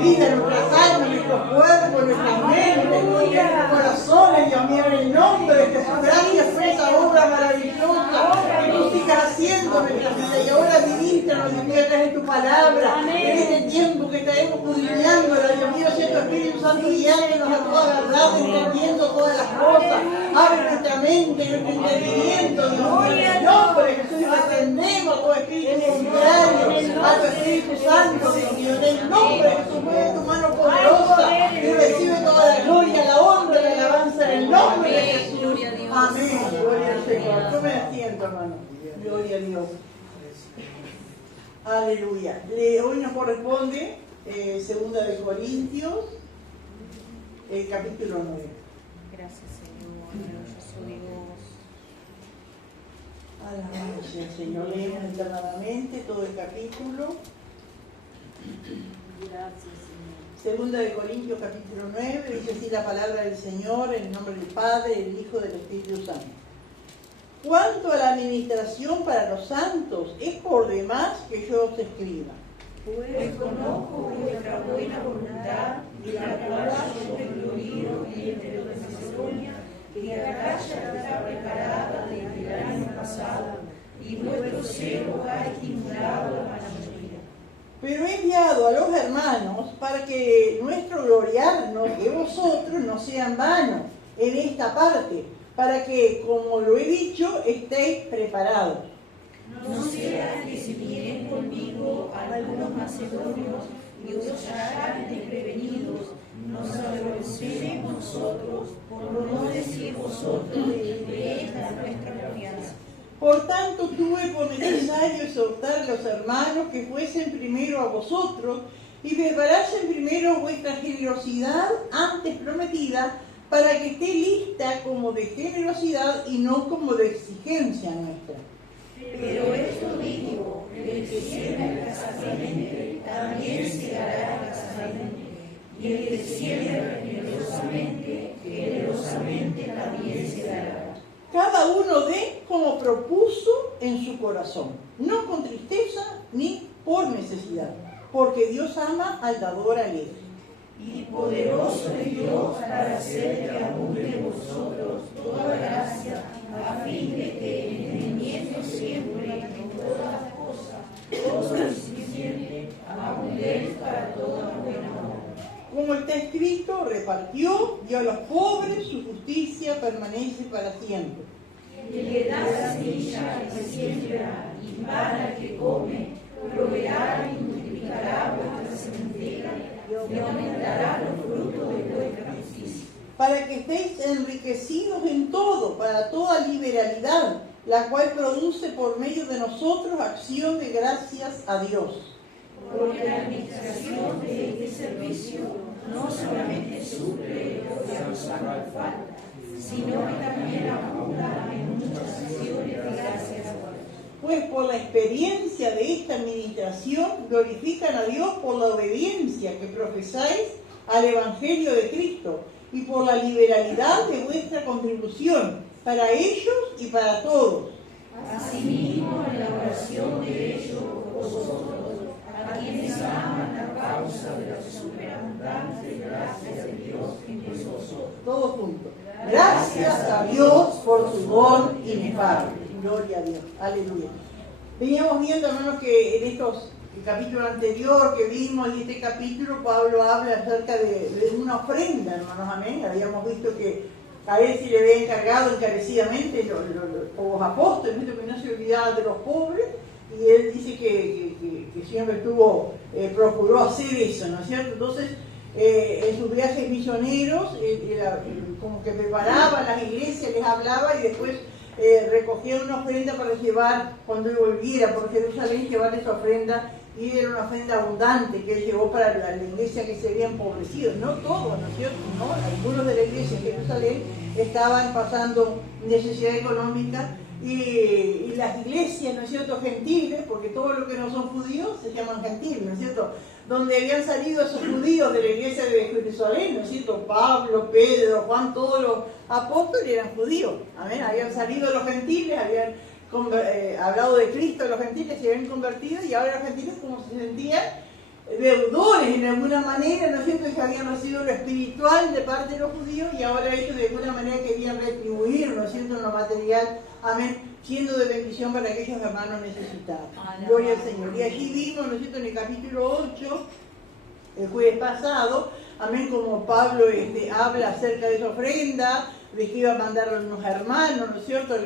vida, en nuestras almas, en nuestros cuerpos, en nuestras mentes, en nuestros corazones, Dios mío, en el nombre de Jesús. Gracias por esa obra maravillosa que tú sigas haciendo en nuestra vida. Y ahora ministranos, Dios mío, a través de tu palabra, en este tiempo que estaremos escudriñándola, Dios mío, siendo Espíritu Santo guiándonos a toda verdad, entendiendo todas las cosas. Abre nuestra mente, nuestro entendimiento, Dios mío, en el nombre de Jesús. Reprendemos todo espíritu contrario a tu Espíritu Santo, Dios mío, en el nombre de Jesús. Mueve tu mano poderosa y recibe toda la gloria, la honra y la alabanza en el nombre de Jesús. Amén. Gloria al Señor. Tome asiento, hermano. Gloria a Dios. Aleluya. Hoy nos corresponde 2 de Corintios, el capítulo 9. Gracias, Señor. Maravilloso Dios. Alabamos al Señor. Leemos encarnadamente todo el capítulo. Gracias, Señor. 2 de Corintios, capítulo 9. Dice así la palabra del Señor, en el nombre del Padre, del Hijo y del Espíritu Santo. Cuanto a la administración para los santos, es por demás que yo os escriba. Pues conozco vuestra buena voluntad, de la cual yo me glorío entre los de Macedonia, que acá ya está preparada desde el año pasado, y vuestro celo ha estimulado a la mayoría. Pero he enviado a los hermanos para que nuestro gloriarnos de vosotros no sea en vano en esta parte, para que, como lo he dicho, estéis preparados. No sea que si vienen conmigo algunos macedonios y os hallarán desprevenidos, nos avergonzaremos nosotros, por no decir vosotros de esta nuestra confianza. Por tanto, tuve por necesario exhortar a los hermanos que fuesen primero a vosotros y preparasen primero vuestra generosidad antes prometida, para que esté lista como de generosidad y no como de exigencia nuestra. Pero esto digo, el que siembra escasamente también segará escasamente, y el que siembra generosamente también segará. Cada uno dé como propuso en su corazón, no con tristeza ni por necesidad, porque Dios ama al dador alegre. Y poderoso es Dios para hacer que abunde en vosotros toda gracia, a fin de que, teniendo siempre en todas las cosas todo lo suficiente, abundéis para toda buena obra. Como está escrito, repartió, dio a los pobres, su justicia permanece para siempre. Y le da la semilla al que siembra, y pan al que come, proveerá y multiplicará vuestra sementera, y aumentará los frutos de vuestra justicia. Para que estéis enriquecidos en todo, para toda liberalidad, la cual produce por medio de nosotros acción de gracias a Dios. Porque la administración de este servicio no solamente suple lo que a nosotros falta, sino que también abunda en muchas acciones de gracias a Dios. Pues por la experiencia de esta administración glorifican a Dios por la obediencia que profesáis al Evangelio de Cristo y por la liberalidad de vuestra contribución para ellos y para todos. Asimismo, en la oración de ellos, vosotros, a quienes aman la causa de la superabundante gracia de Dios en vosotros. Todos juntos. Gracias a Dios por su don inefable. Gloria a Dios. Aleluya. Veníamos viendo, hermanos, que en el capítulo anterior que vimos y este capítulo, Pablo habla acerca de una ofrenda, hermanos, amén. Habíamos visto que a él se le había encargado encarecidamente por los apóstoles, que no se olvidaban de los pobres, y él dice que siempre procuró hacer eso, ¿no es cierto? Entonces, en sus viajes misioneros, como que preparaba las iglesias, les hablaba y después recogía una ofrenda para llevar, cuando él volviera por Jerusalén, llevar esa ofrenda, y era una ofrenda abundante que él llevó para la iglesia que se había empobrecido. No todos, ¿no es cierto? No, algunos de la iglesia de Jerusalén estaban pasando necesidad económica, y las iglesias, ¿no es cierto?, gentiles, porque todo lo que no son judíos se llaman gentiles, ¿no es cierto?, donde habían salido esos judíos de la iglesia de Jerusalén, ¿no es cierto?, Pablo, Pedro, Juan, todos los apóstoles eran judíos, amén, habían salido los gentiles, habían hablado de Cristo, los gentiles se habían convertido, y ahora los gentiles como se sentían deudores en alguna manera, ¿no es cierto?, que habían recibido lo espiritual de parte de los judíos y ahora ellos de alguna manera querían retribuir, ¿no es cierto?, lo material, amén, siendo de bendición para aquellos hermanos necesitados. Gloria al Señor. Y allí vimos, ¿no es cierto?, en el capítulo 8, el jueves pasado, amén, como Pablo habla acerca de esa ofrenda, de que iba a mandar a unos hermanos, ¿no es cierto?,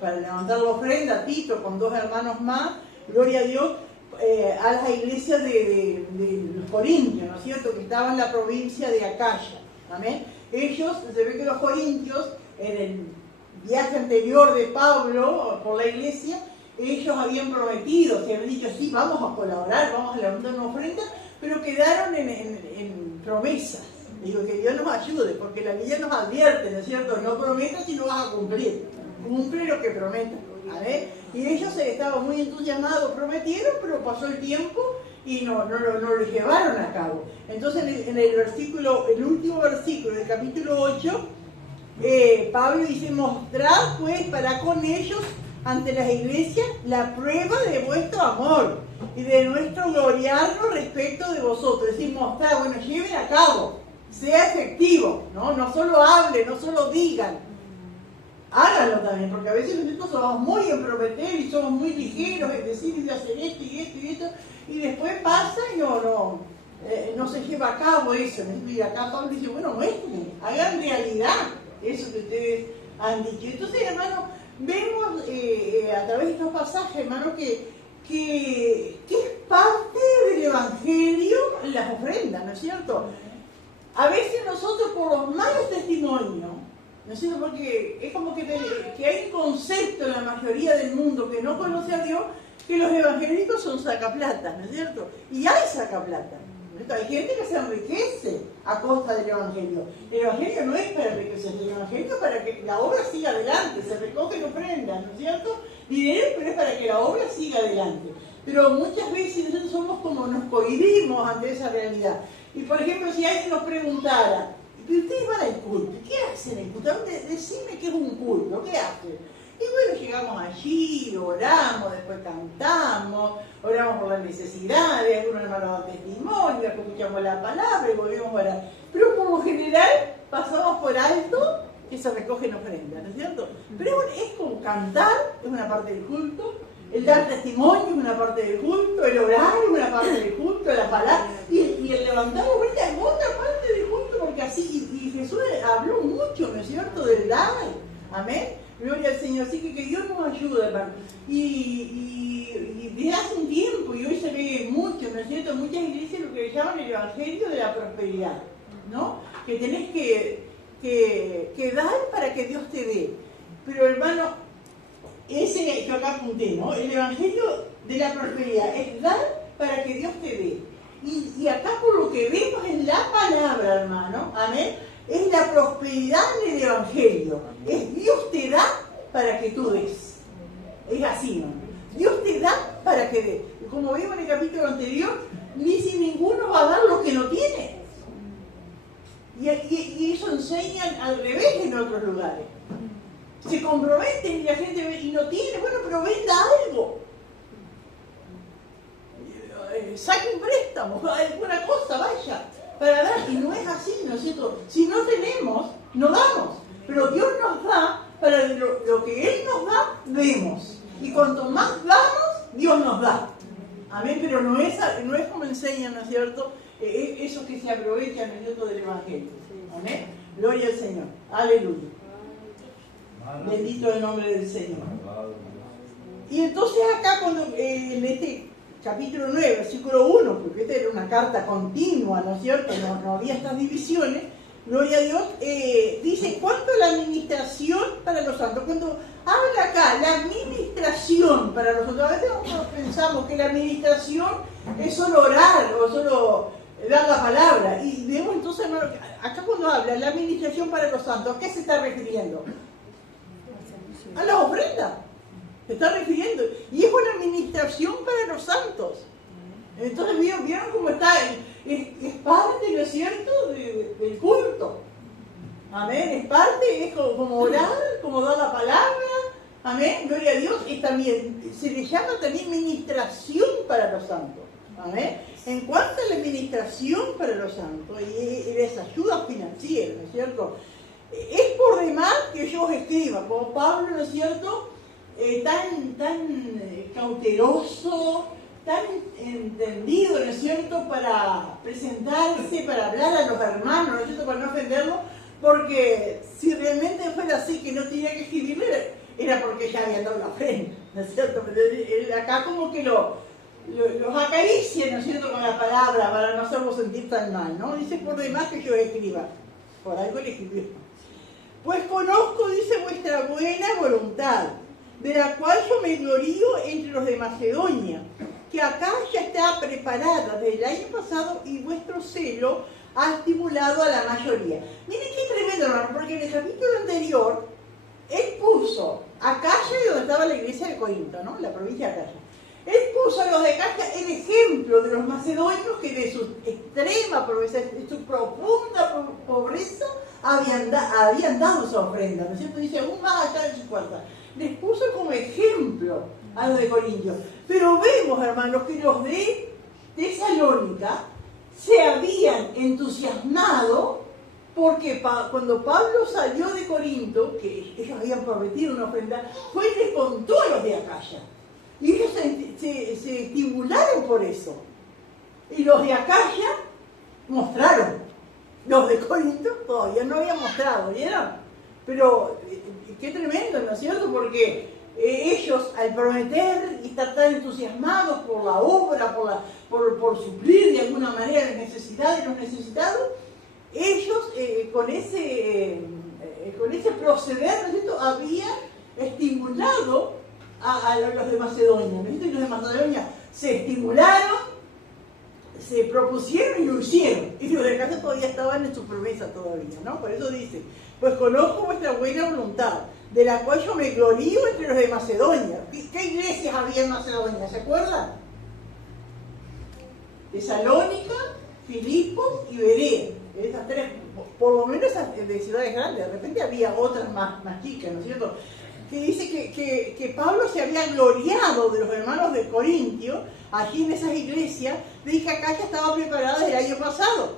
para levantar la ofrenda a Tito con 2 hermanos más, gloria a Dios, a las iglesias de los corintios, ¿no es cierto?, que estaban en la provincia de Acaya. Amén. Ellos, se ve que los corintios, en el viaje anterior de Pablo por la iglesia, ellos habían prometido, se habían dicho, sí, vamos a colaborar, vamos a levantar una ofrenda, pero quedaron en promesas. Digo, que Dios nos ayude, porque la Biblia nos advierte, ¿no es cierto?, no prometas y no vas a cumplir. Cumple lo que prometas. Y ellos estaban muy entusiasmados, prometieron, pero pasó el tiempo y no lo llevaron a cabo. Entonces en el último versículo del capítulo 8, Pablo dice, mostrad pues para con ellos ante las iglesias la prueba de vuestro amor y de nuestro gloriarnos respecto de vosotros. Es decir, mostrar, bueno, lleven a cabo, sea efectivo, no solo hablen, no solo digan. Háganlo también, porque a veces nosotros somos muy en prometer y somos muy ligeros en decir y de hacer esto y esto y esto, y después pasa y no se lleva a cabo eso. Y acá Pablo dice, bueno, muestren, hagan realidad eso que ustedes han dicho. Entonces, hermanos, vemos a través de estos pasajes, hermanos, que es parte del Evangelio en las ofrendas, ¿no es cierto? A veces nosotros por los malos testimonios, ¿no es cierto?, porque es como que hay un concepto en la mayoría del mundo que no conoce a Dios, que los evangélicos son sacaplatas, ¿no es cierto? Y hay sacaplata. Hay gente que se enriquece a costa del evangelio. El evangelio no es para enriquecer, el evangelio es para que la obra siga adelante, se recogen ofrendas, ¿no es cierto? Dinero, pero es para que la obra siga adelante. Pero muchas veces nosotros somos como nos cohibimos ante esa realidad. Y por ejemplo, si alguien nos preguntara, ¿y ustedes van al culto? ¿Qué hacen en el culto? Decime qué es un culto, ¿qué hacen? Y bueno, llegamos allí, oramos, después cantamos, oramos por las necesidades, algunos hermanos dan testimonio, después escuchamos la palabra y volvemos a orar. Pero por lo general pasamos por alto que se recogen ofrendas, ¿no es cierto? Pero bueno, es como cantar, es una parte del culto, el dar testimonio es una parte del culto, el orar es una parte del culto, la palabra, y el levantar ofrenda es otra parte del culto, porque así, y Jesús habló mucho, ¿no es cierto?, del dar, amén, gloria al Señor, así que Dios nos ayude, hermano, y desde hace un tiempo, y hoy se ve mucho, ¿no es cierto?, muchas iglesias lo que le llaman el evangelio de la prosperidad, ¿no?, que tenés que dar para que Dios te dé, pero hermano, ese que acá apunté, ¿no? El evangelio de la prosperidad es dar para que Dios te dé. Y acá por lo que vemos en la palabra, hermano, amén, es la prosperidad en el evangelio. Es Dios te da para que tú des. Es así, ¿no? Dios te da para que des. Como vimos en el capítulo anterior, ni si ninguno va a dar lo que no tiene. Y eso enseñan al revés en otros lugares. Se comprometen y la gente ve y no tiene, bueno, pero venda algo. Saque un préstamo, alguna cosa, vaya, para dar. Y no es así, ¿no es cierto? Si no tenemos, no damos. Pero Dios nos da, para lo que Él nos da, demos. Y cuanto más damos, Dios nos da. Amén, pero no es como enseñan, ¿no es cierto? Esos que se aprovechan, ¿no es cierto?, del Evangelio. Amén. Gloria al Señor. Aleluya. Bendito el nombre del Señor. Y entonces acá cuando en este capítulo 9, versículo 1, porque esta era una carta continua, ¿no es cierto? No había estas divisiones, gloria a Dios, dice, ¿cuánto la administración para los santos? Cuando habla acá, la administración para nosotros, a veces nosotros pensamos que la administración es solo orar o solo dar la palabra, y vemos entonces, hermano, acá cuando habla la administración para los santos, ¿a qué se está refiriendo? A las ofrendas, se está refiriendo, y es una administración para los santos. Entonces vieron cómo está, es parte, ¿no es cierto?, del culto. Amén, es parte, es como orar, como dar la palabra, amén, gloria a Dios, y también se le llama también ministración para los santos. ¿Amén? En cuanto a la administración para los santos y las ayudas financieras, ¿no es cierto? Es por demás que yo os escriba, como Pablo, ¿no es cierto? Tan cauteloso, tan entendido, ¿no es cierto?, para presentarse, para hablar a los hermanos, ¿no es cierto?, para no ofenderlos, porque si realmente fuera así, que no tenía que escribirle, era porque ya había dado la ofrenda, ¿no es cierto? Pero él acá como que los acaricia, ¿no es cierto?, con la palabra, para no hacerlos sentir tan mal, ¿no? Dice, por demás que yo escriba, por algo le escribió. Pues conozco, dice, vuestra buena voluntad, de la cual yo me glorío entre los de Macedonia, que acá ya está preparada desde el año pasado y vuestro celo ha estimulado a la mayoría. Miren qué tremendo, hermano, porque en el capítulo anterior, él puso a Acaya, donde estaba la iglesia de Corinto, ¿no?, la provincia de Acaya. Él puso a los de Acaya el ejemplo de los macedonios que de su extrema pobreza, de su profunda pobreza, habían dado su ofrenda, ¿no es cierto? Dice, aún más allá de su puerta. Les puso como ejemplo a los de Corinto. Pero vemos, hermanos, que los de Tesalónica se habían entusiasmado porque cuando Pablo salió de Corinto, que ellos habían prometido una ofrenda, fue y les contó a los de Acaya. Y ellos se estimularon por eso. Y los de Acaya mostraron. Los de Corinto todavía no habían mostrado, ¿vieron? Pero qué tremendo, ¿no es cierto? Porque ellos, al prometer y estar tan entusiasmados por la obra, por suplir de alguna manera las necesidades de los necesitados, ellos con ese proceder, ¿no es cierto?, habían estimulado a los de Macedonia, ¿no es cierto? Y los de Macedonia se estimularon, se propusieron y lo hicieron. Y los de casa todavía estaban en su promesa todavía, ¿no? Por eso dice, pues conozco vuestra buena voluntad, de la cual yo me glorío entre los de Macedonia. ¿Qué iglesias había en Macedonia? ¿Se acuerdan? Tesalónica, Filipos y Berea. Esas tres, por lo menos de ciudades grandes. De repente había otras más chicas, ¿no es cierto? Que dice que Pablo se había gloriado de los hermanos de Corintio, allí en esas iglesias, de que acá ya estaba preparada el año pasado.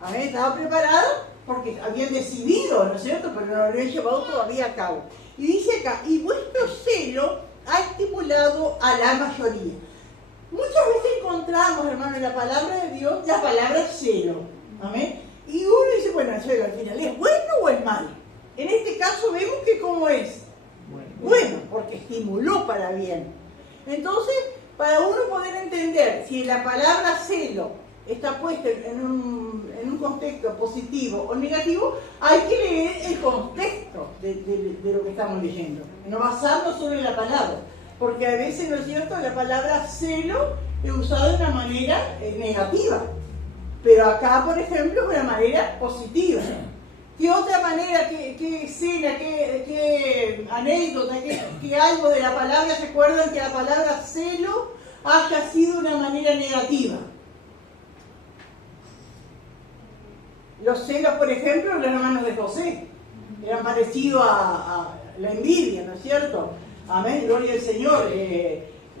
Amén, estaba preparada porque habían decidido, ¿no es cierto?, pero no lo habían llevado todavía a cabo. Y dice acá, y vuestro celo ha estimulado a la mayoría. Muchas veces encontramos, hermano, en la palabra de Dios, la palabra celo. Amén. Y uno dice, bueno, el celo al final, ¿es bueno o es malo? En este caso vemos que ¿cómo es? Bueno, porque estimuló para bien. Entonces, para uno poder entender si la palabra celo está puesta en un contexto positivo o negativo, hay que leer el contexto de lo que estamos leyendo, no basarnos solo en la palabra, porque a veces, ¿no es cierto?, la palabra celo es usada de una manera negativa, pero acá, por ejemplo, es de una manera positiva. ¿Qué otra manera, qué escena, qué anécdota, qué algo de la palabra se acuerdan que la palabra celo haya sido de una manera negativa? Los celos, por ejemplo, los hermanos de José, eran parecidos a la envidia, ¿no es cierto? Amén, gloria al Señor.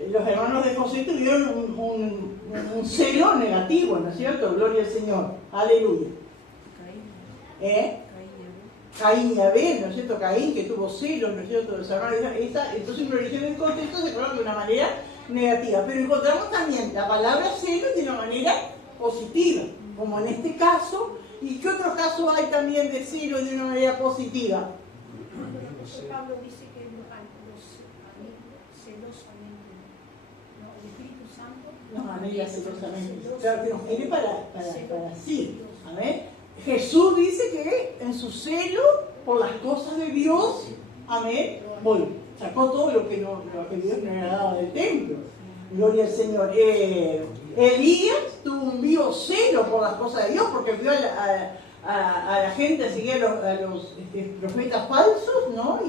Los hermanos de José tuvieron un celo negativo, ¿no es cierto? Gloria al Señor, aleluya. Caín y Abel, ¿no es cierto? Caín, que tuvo celos, ¿no es cierto? Entonces, lo leyendo en el contexto se acuerdan de una manera negativa. Pero encontramos también la palabra celo de una manera positiva, como en este caso. ¿Y qué otros casos hay también de celo de una manera positiva? Pablo dice que los celosamente, ¿no? El Espíritu Santo Nos anhela celosamente. Claro, que nos quiere para sí. Amén. Jesús dice que en su celo por las cosas de Dios, amén, bueno, sacó todo lo que Dios no era dado del templo. Gloria al Señor. Elías tuvo un vivo celo por las cosas de Dios, porque vio a la gente seguir a los profetas falsos, ¿no?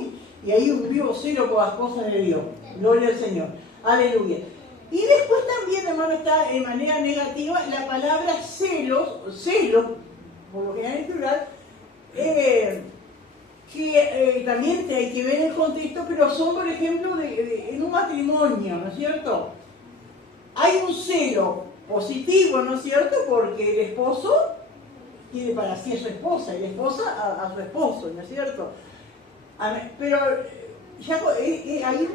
Y hay un vivo celo por las cosas de Dios. Gloria al Señor. Aleluya. Y después también, hermano, está en manera negativa la palabra celo, por lo general en plural, que también hay que ver el contexto, pero son, por ejemplo, en un matrimonio, ¿no es cierto? Hay un celo positivo, ¿no es cierto? Porque el esposo quiere para sí a su esposa y la esposa a su esposo, ¿no es cierto? Pero ya hay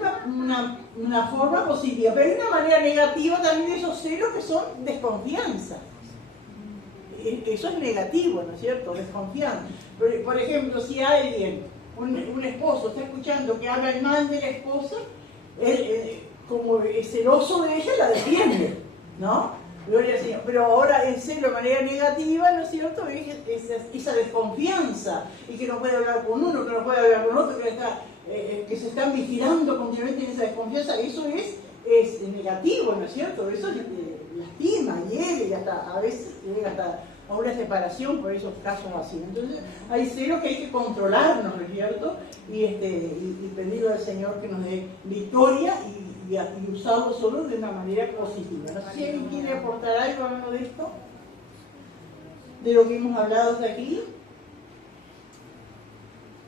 una forma positiva, pero hay una manera negativa también de esos celos que son desconfianza. Eso es negativo, ¿no es cierto? Desconfianza. Por ejemplo, si alguien, un esposo, está escuchando que habla mal de la esposa, como es celoso de ella, la defiende, ¿no? Gloria al Señor. Pero ahora el celo de manera negativa, ¿no es cierto? Esa desconfianza, y que no puede hablar con uno, que no puede hablar con otro, que se están vigilando continuamente en esa desconfianza, eso es negativo, ¿no es cierto? Eso lastima, hiere, y hasta a veces llega hasta a una separación por esos casos así. Entonces hay celos que hay que controlarnos, ¿no es cierto? Y pedirle al Señor que nos dé victoria y usarlo solo de una manera positiva. No sé si alguien quiere aportar algo hablando de esto, de lo que hemos hablado hasta aquí.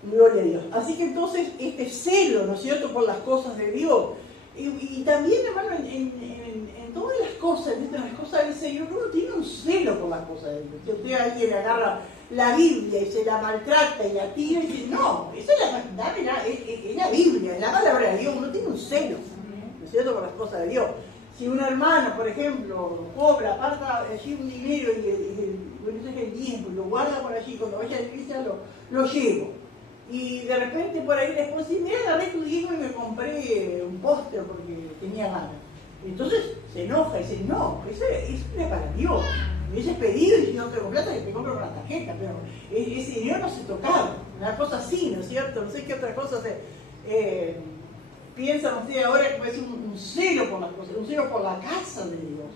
Gloria a Dios. Así que entonces este celo, ¿no es cierto?, por las cosas de Dios. Y también, hermano, en todas las cosas, ¿viste? En las cosas del Señor, uno tiene un celo por las cosas de Dios. Si usted a alguien agarra la Biblia y se la maltrata y la tira y dice, no, eso es la Biblia, es la palabra de Dios, uno tiene un celo, ¿no es cierto?, por las cosas de Dios. Si un hermano, por ejemplo, cobra, aparta allí un dinero y ese es el diezmo, y lo guarda por allí, cuando vaya a la iglesia lo llevo. Y de repente por ahí después dice, mira, agarré tu diezmo y me compré un póster porque tenía ganas. Entonces se enoja y dice, no, eso es para Dios. Me hubieses pedido y si no tengo plata, que te compro con la tarjeta, pero ese dinero no se tocaba. Una cosa así, ¿no es cierto? No sé qué otras cosas piensan ustedes ahora que puede ser un celo por las cosas, un celo por la casa de Dios.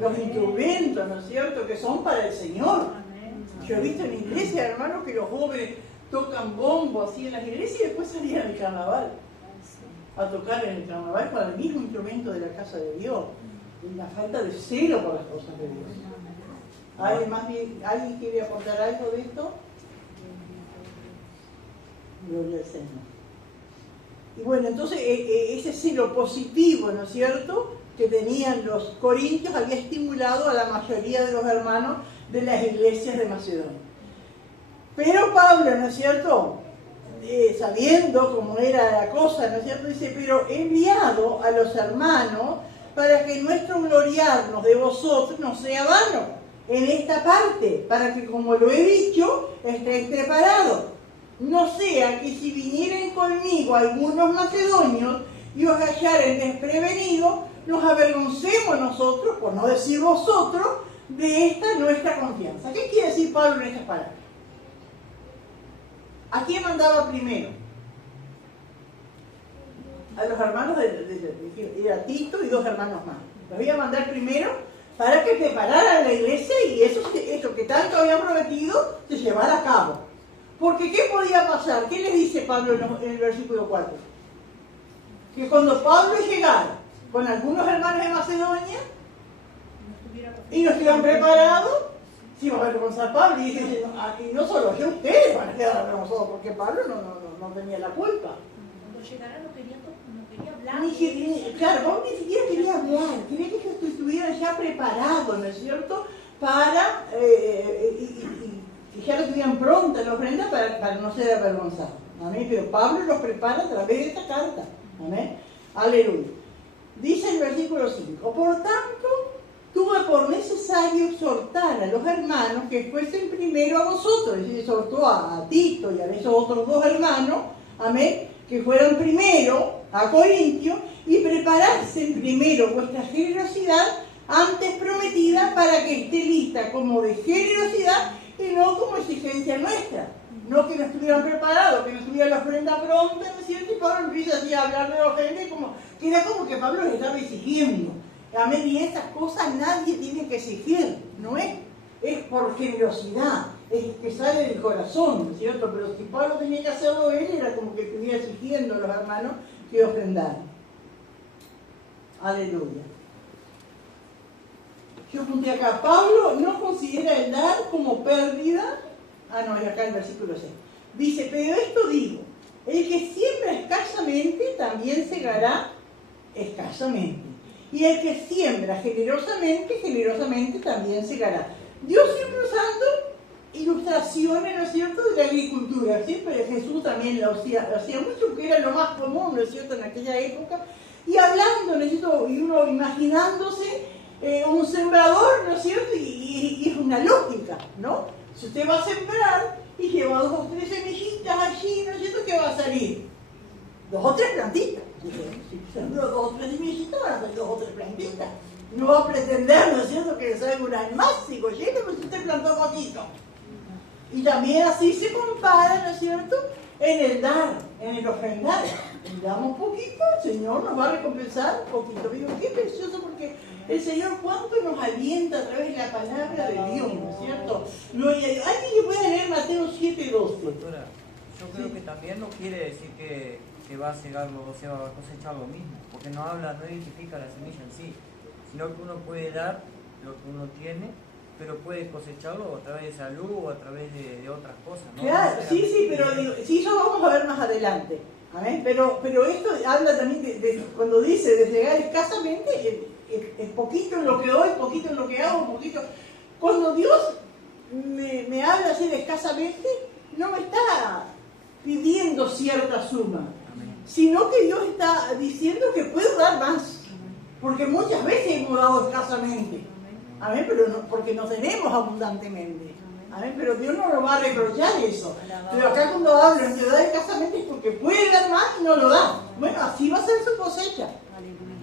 Los instrumentos, ¿no es cierto?, que son para el Señor. Yo he visto en iglesia, hermanos, que los jóvenes tocan bombo así en las iglesias y después salían al carnaval a tocar en el carnaval con el mismo instrumento de la casa de Dios. Y la falta de celo por las cosas de Dios. ¿Alguien quiere aportar algo de esto? Gloria al Señor. Y bueno, entonces ese celo positivo, ¿no es cierto?, que tenían los corintios había estimulado a la mayoría de los hermanos de las iglesias de Macedonia. Pero Pablo, ¿no es cierto?, sabiendo cómo era la cosa, ¿no es cierto?, dice, pero he enviado a los hermanos para que nuestro gloriarnos de vosotros no sea vano en esta parte, para que, como lo he dicho, estéis preparados. No sea que si vinieren conmigo algunos macedonios y os hallaren desprevenidos, nos avergoncemos nosotros, por no decir vosotros, de esta nuestra confianza. ¿Qué quiere decir Pablo en estas palabras? ¿A quién mandaba primero? A los hermanos era Tito y 2 hermanos más. Los iba a mandar primero para que prepararan la iglesia y eso que tanto habían prometido se llevara a cabo. Porque ¿qué podía pasar? ¿Qué le dice Pablo en el versículo 4? Que cuando Pablo llegara con algunos hermanos de Macedonia y no estuvieran preparados, se iba a avergonzar Pablo. Y dice, y no solo yo, ustedes van a quedar avergonzados, porque Pablo no tenía la culpa. Cuando llegara no quería hablar. Claro, Pablo ni siquiera quería hablar, quería que ellos estuvieran ya preparados, ¿no es cierto?, para que ya lo tuvieran pronta la ofrenda para no ser avergonzados. Amén. Pero Pablo los prepara a través de esta carta. Amén. Aleluya. Dice el versículo 5, por tanto, tuve por necesario exhortar a los hermanos que fuesen primero a vosotros. Es decir, exhortó a Tito y a esos otros 2 hermanos, amén, que fueran primero a Corintio y preparasen primero vuestra generosidad antes prometida para que esté lista como de generosidad y no como exigencia nuestra. No que no estuvieran preparados, que no estuviera la ofrenda pronta, ¿no es cierto? Y Pablo empieza así a hablar de la ofrenda y que era como que Pablo le estaba exigiendo. Amén. Y estas cosas nadie tiene que exigir, ¿no es? Es por generosidad, es que sale del corazón, ¿no es cierto? Pero si Pablo tenía que hacerlo él, era como que estuviera exigiendo a los hermanos que ofrendaran. Aleluya. Yo apunté acá, Pablo no considera el dar como pérdida. No, y acá el versículo 6. Dice, pero esto digo, el que siembra escasamente también segará escasamente. Y el que siembra generosamente, generosamente también segará. Dios siempre usando ilustraciones, ¿no es cierto?, de la agricultura. Siempre Jesús también lo hacía mucho, porque era lo más común, ¿no es cierto?, en aquella época. Y hablando, ¿no es cierto?, y uno imaginándose un sembrador, ¿no es cierto?, y es una lógica, ¿no? Si usted va a sembrar y lleva 2 o 3 semillitas allí, ¿no es cierto?, ¿qué va a salir? 2 o 3 plantitas. Si sembró 2 o 3 semillitas, van a salir 2 o 3 plantitas. No va a pretender, ¿no es cierto?, que salga un almácigo lleno, porque usted plantó poquito. Y también así se compara, ¿no es cierto?, en el dar, en el ofrendar. Damos poquito, el Señor nos va a recompensar un poquito. Digo, qué precioso, porque el Señor cuánto nos alienta a través de la palabra de Dios, ¿no es cierto? ¿Alguien que pueda leer Mateo 7:12? Pastora, yo creo que también no quiere decir que va a cegarlo, o sea, va a cosechar lo mismo, porque no identifica la semilla en sí, sino que uno puede dar lo que uno tiene, pero puede cosecharlo a través de salud o a través de otras cosas, ¿no? Claro, sí, pero digo, sí, eso vamos a ver más adelante. ¿Amén? Pero esto habla también cuando dice de cegar escasamente, es poquito en lo que doy, poquito en lo que hago, poquito. Cuando Dios me habla así de escasamente, no me está pidiendo cierta suma, sino que Dios está diciendo que puedo dar más, porque muchas veces hemos dado escasamente. Amén, pero no, porque no tenemos abundantemente. Amén, pero Dios no lo va a reprochar eso. Pero acá cuando habla de dar escasamente es porque puede dar más y no lo da. Bueno, así va a ser su cosecha.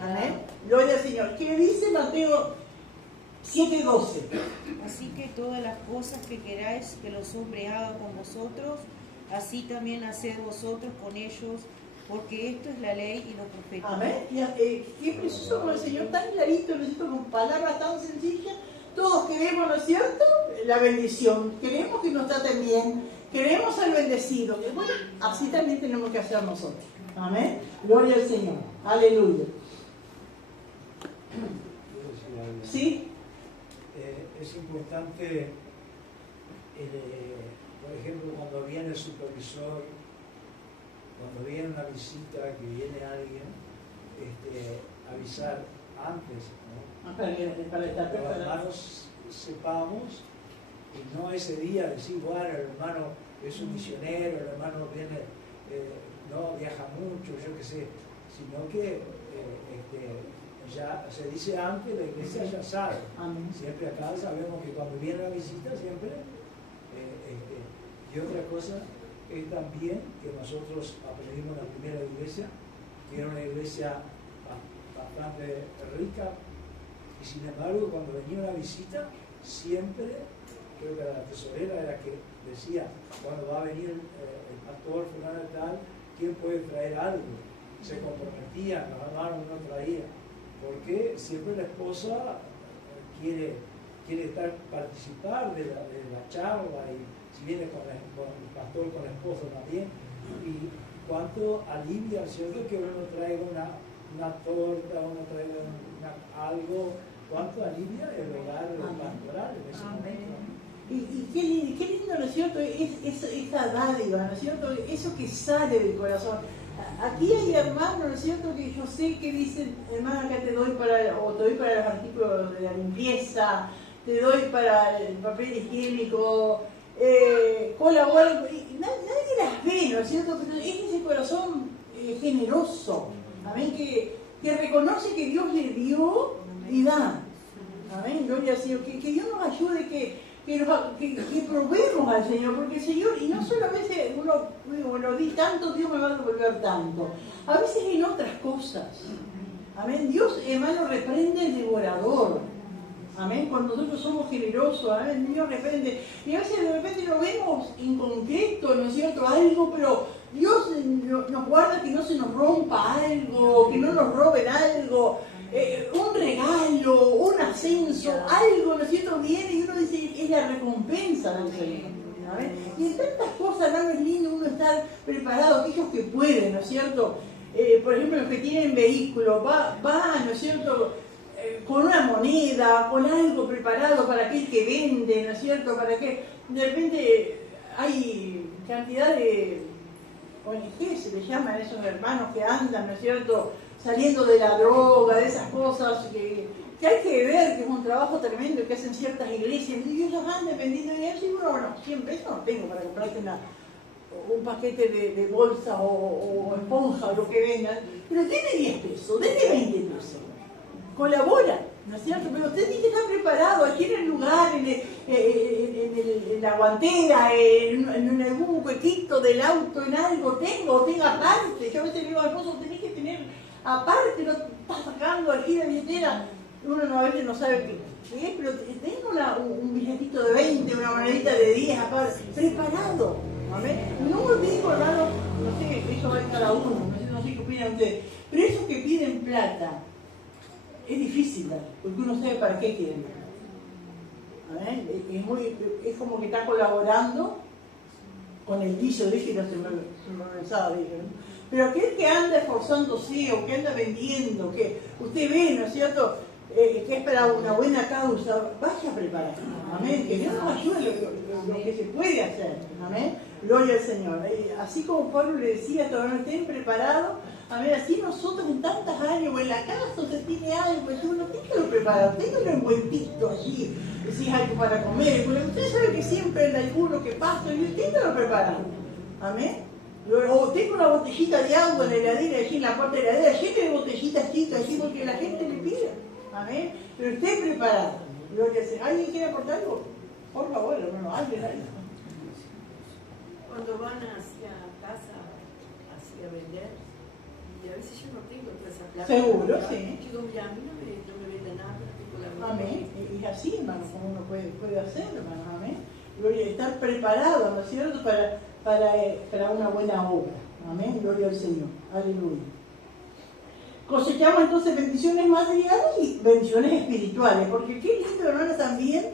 Amén. Gloria al Señor. ¿Qué dice Mateo 7:12? Así que todas las cosas que queráis que los hombres hagan con vosotros, así también haced vosotros con ellos, porque esto es la ley y los profetas. Amén. Qué precioso con el Señor, tan clarito, ¿no es cierto?, con palabras tan sencillas. Todos queremos, ¿no es cierto?, la bendición. Queremos que nos traten bien. Queremos ser bendecidos. Bueno, así también tenemos que hacer nosotros. Amén. Gloria al Señor. Aleluya. ¿Sí? Es importante, por ejemplo, cuando viene el supervisor, cuando viene una visita, que viene alguien, avisar antes, ¿no? Para estar Que los preparados. hermanos sepamos, y no ese día decir, bueno, el hermano es un misionero, el hermano viene, no viaja mucho, yo qué sé, sino que ya se dice antes, la iglesia ya sabe. Amén. Siempre acá sabemos que cuando viene la visita siempre, y otra cosa es también que nosotros aprendimos en la primera iglesia, que era una iglesia bastante rica, y sin embargo cuando venía una visita, siempre, creo que la tesorera era que decía, cuando va a venir el pastor fulano de tal, ¿quién puede traer algo? Se comprometían, los hermanos no traían, porque siempre la esposa quiere participar de la charla, y si viene con el pastor, con el esposo también, y cuánto alivia, ¿cierto?, que uno traiga una torta, uno traiga algo, cuánto alivia el hogar pastoral en ese momento. Y qué lindo, ¿no es cierto?, esa dádiva, ¿no es cierto?, eso que sale del corazón. Aquí hay hermanos, ¿no es cierto?, que yo sé que dicen, hermano, acá te doy para los artículos de la limpieza, te doy para el papel higiénico, colabora, nadie las ve, ¿no es cierto?, pero es ese corazón generoso, amén, que reconoce que Dios le dio y da. Amén, gloria al Señor, que Dios nos ayude, que probemos al Señor, porque el Señor, y no solamente uno di tanto, Dios me va a devolver tanto, a veces en otras cosas. Amén, Dios, hermano, reprende el devorador. Amén, cuando nosotros somos generosos, amén, Dios reprende. Y a veces de repente lo vemos inconcreto, ¿no es cierto?, algo, pero Dios nos guarda que no se nos rompa algo, que no nos roben algo. Un regalo, un ascenso, algo, ¿no es cierto?, viene y uno dice, es la recompensa del Señor. ¿Saben? Y en tantas cosas, ¿no?, es lindo uno estar preparado, aquellos que pueden, ¿no es cierto? Por ejemplo, los que tienen vehículos, va, ¿no es cierto?, con una moneda, con algo preparado para aquel que vende, ¿no es cierto?, para que de repente hay cantidad de ONG, se le llaman esos hermanos que andan, ¿no es cierto?, saliendo de la droga, de esas cosas que hay que ver, que es un trabajo tremendo que hacen ciertas iglesias, y ellos van dependiendo de eso, y bueno, 100 pesos no tengo para comprarte un paquete de bolsa o esponja o lo que vengan, pero tiene 10 pesos, denle 20 pesos, colabora, ¿no es cierto? Pero usted tiene que estar preparado aquí en el lugar, en la guantera, en algún huequito del auto, en algo, tenga aparte. Yo a veces le digo al esposo, tenés que tener aparte, no estás sacando aquí la billetera. Uno a veces no sabe qué es, pero tengo un billetito de 20, una monedita de 10 aparte, preparado. ¿Amén? No digo, hermano, no sé, eso va en cada uno, no sé qué opinan ustedes, pero esos que piden plata, es difícil dar, porque uno sabe para qué quieren dar. ¿Amén? Es como que está colaborando con el guiso, dije, no se me pensaba, dije, ¿no? Pero aquel que anda esforzándose o que anda vendiendo, que usted ve, ¿no es cierto?, que es para una buena causa, vaya preparado. Amén. Que Dios nos ayude lo que se puede hacer. Amén. Gloria al Señor. Así como Pablo le decía, todavía no estén preparados. Amén. Así nosotros en tantas áreas o en la casa usted tiene algo, pues uno téngalo preparado, téngalo envueltito allí. Si es algo para comer. Porque usted sabe que siempre hay alguno que pasa y téngalo preparado. Amén. O tengo una botellita de agua en la heladera, allí en la puerta de la heladera, llena de botellitas chicas allí porque la gente le pide. Amén. Pero esté preparado. Gloria al Señor. ¿Alguien quiere aportar algo? Por favor, hermano, alguien. Cuando van hacia casa, hacia vender, y a veces yo no tengo toda esa plata. Seguro, sí. Digo, mira, a mí no me vende nada, no tengo la verdad. Amén. Y así, hermano, como uno puede hacer, hermano. Amén. Gloria, estar preparado, ¿no es cierto?, para una buena obra. Amén. Gloria al Señor. Aleluya. Cosechamos entonces bendiciones materiales y bendiciones espirituales, porque qué lindo, hermano, también,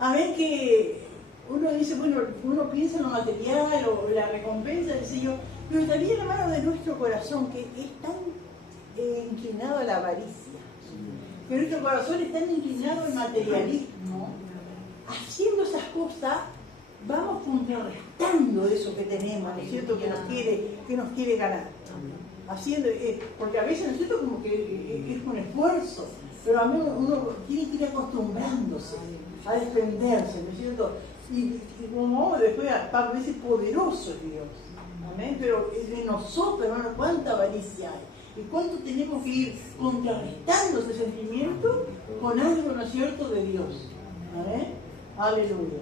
amén, que uno dice, bueno, uno piensa en lo material o la recompensa, qué sé yo, pero también, hermano, de nuestro corazón, que es tan inclinado a la avaricia, que nuestro corazón es tan inclinado al materialismo, haciendo esas cosas, vamos contrarrestando eso que tenemos, ¿no es cierto?, que nos quiere ganar. Haciendo, porque a veces, ¿no es cierto?, como que es un esfuerzo, pero a mí uno tiene que ir acostumbrándose a desprenderse, ¿no es cierto? Y como después Pablo dice, poderoso es Dios, amén, pero de nosotros, hermano, cuánta avaricia hay, y cuánto tenemos que ir contrarrestando ese sentimiento con algo, ¿no es cierto?, de Dios, amén, aleluya.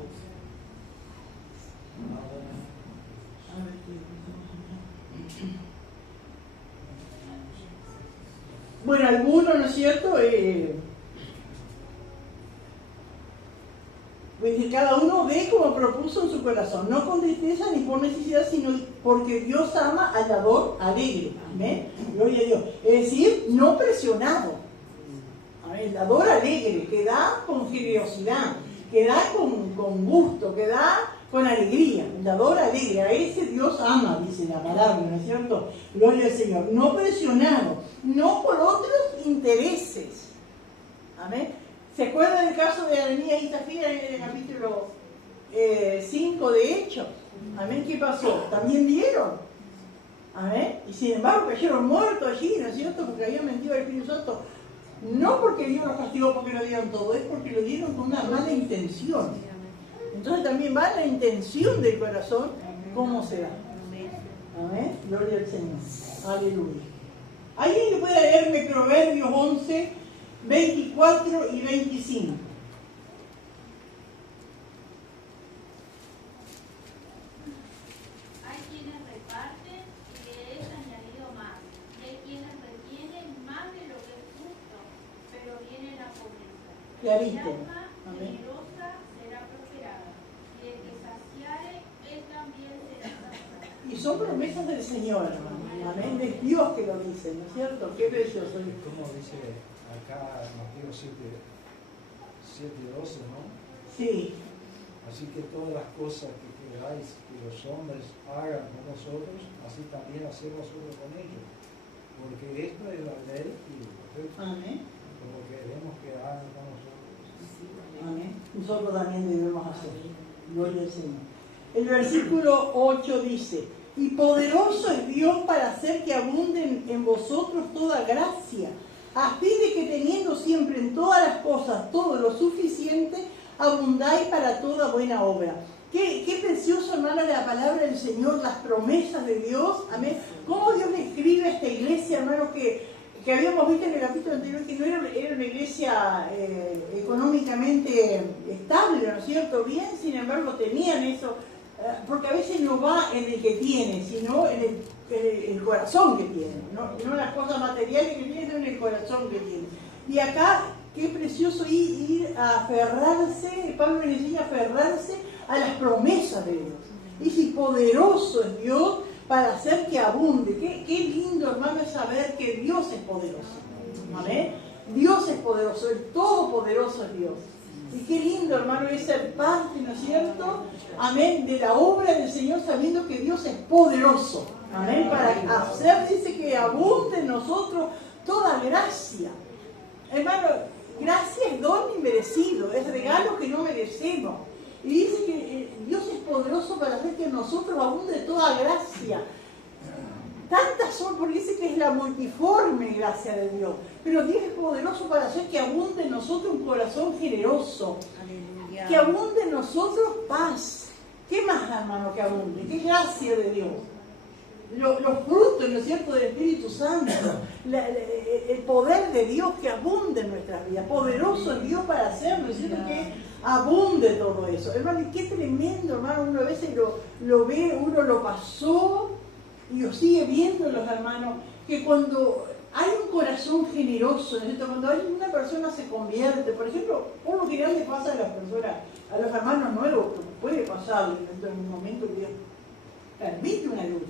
Bueno, algunos, ¿no es cierto?, pues que cada uno ve como propuso en su corazón, no con tristeza ni por necesidad, sino porque Dios ama al dador alegre. Amén. Gloria a Dios. Es decir, no presionado. Amén. El dador alegre, que da con generosidad, que da con gusto, que da con alegría. El dador alegre, a ese Dios ama, dice la palabra, ¿no es cierto? Gloria al Señor. No presionado, no por otros intereses. Amén. ¿Se acuerdan del caso de Ananías y Zafira en el capítulo 5 de Hechos? Amén. ¿Qué pasó? También dieron. Amén. Y sin embargo cayeron muertos allí, ¿no es cierto? Porque habían mentido al Espíritu Santo. No porque Dios los castigó porque lo dieron todo, es porque lo dieron con una mala intención. Entonces también va la intención del corazón, cómo se da. Amén. Gloria al Señor. Aleluya. ¿Alguien que pueda leerme Proverbios 11, 24 y 25? Hay quienes reparten y le es añadido más, y hay quienes retienen más de lo que es justo, pero viene la pobreza. Clarito. El alma Amén. generosa será prosperada, y el que saciare, él también será saciado. Y son promesas del Señor, hermano. Amén. Es Dios que lo dice, ¿no es cierto? Qué precioso. Como dice acá Mateo 7:12, ¿no? Sí. Así que todas las cosas que queráis que los hombres hagan con nosotros, así también hacemos nosotros con ellos. Porque esto es la ley y Amén. lo que queremos que hagan con nosotros. Amén. Nosotros también debemos hacer. Gloria al Señor. El versículo 8 dice, Y poderoso es Dios para hacer que abunde en vosotros toda gracia, a fin de que teniendo siempre en todas las cosas todo lo suficiente, abundáis para toda buena obra. Qué precioso, hermana, la palabra del Señor, las promesas de Dios. Amén. Cómo Dios le escribe a esta iglesia, hermano, que habíamos visto en el capítulo anterior, que no era una iglesia económicamente estable, ¿no es cierto? Bien, sin embargo, tenían eso, porque a veces no va en el que tiene, sino en el corazón que tiene, no las cosas materiales que tiene, sino en el corazón que tiene. Y acá, qué precioso ir a aferrarse, Pablo le enseña a aferrarse a las promesas de Dios. Y si poderoso es Dios para hacer que abunde. Qué lindo, hermano, es saber que Dios es poderoso. Amén. Dios es poderoso, el Todopoderoso es Dios. Y qué lindo, hermano, es ser parte, ¿no es cierto? Amén, de la obra del Señor, sabiendo que Dios es poderoso. Amén, para hacer, dice, que abunde en nosotros toda gracia. Hermano, gracia es don inmerecido, es regalo que no merecemos. Y dice que Dios es poderoso para hacer que en nosotros abunde toda gracia. Tantas son, porque dice que es la multiforme gracia de Dios. Pero Dios es poderoso para hacer que abunde en nosotros un corazón generoso. Aleluya. Que abunde en nosotros paz. ¿Qué más, hermano, que abunde? ¿Qué gracia de Dios? Los frutos, ¿no es cierto?, del Espíritu Santo. El poder de Dios que abunde en nuestras vidas. Poderoso es Dios para hacerlo, ¿no es cierto?, que abunde todo eso. Hermano, y qué tremendo, hermano, uno a veces lo ve, uno lo pasó y lo sigue viendo, los hermanos, que cuando hay un corazón generoso, ¿no es cierto?, cuando una persona se convierte, por ejemplo, por lo general le pasa a las personas, a los hermanos nuevos, porque puede pasar en un momento que Dios permite una lucha.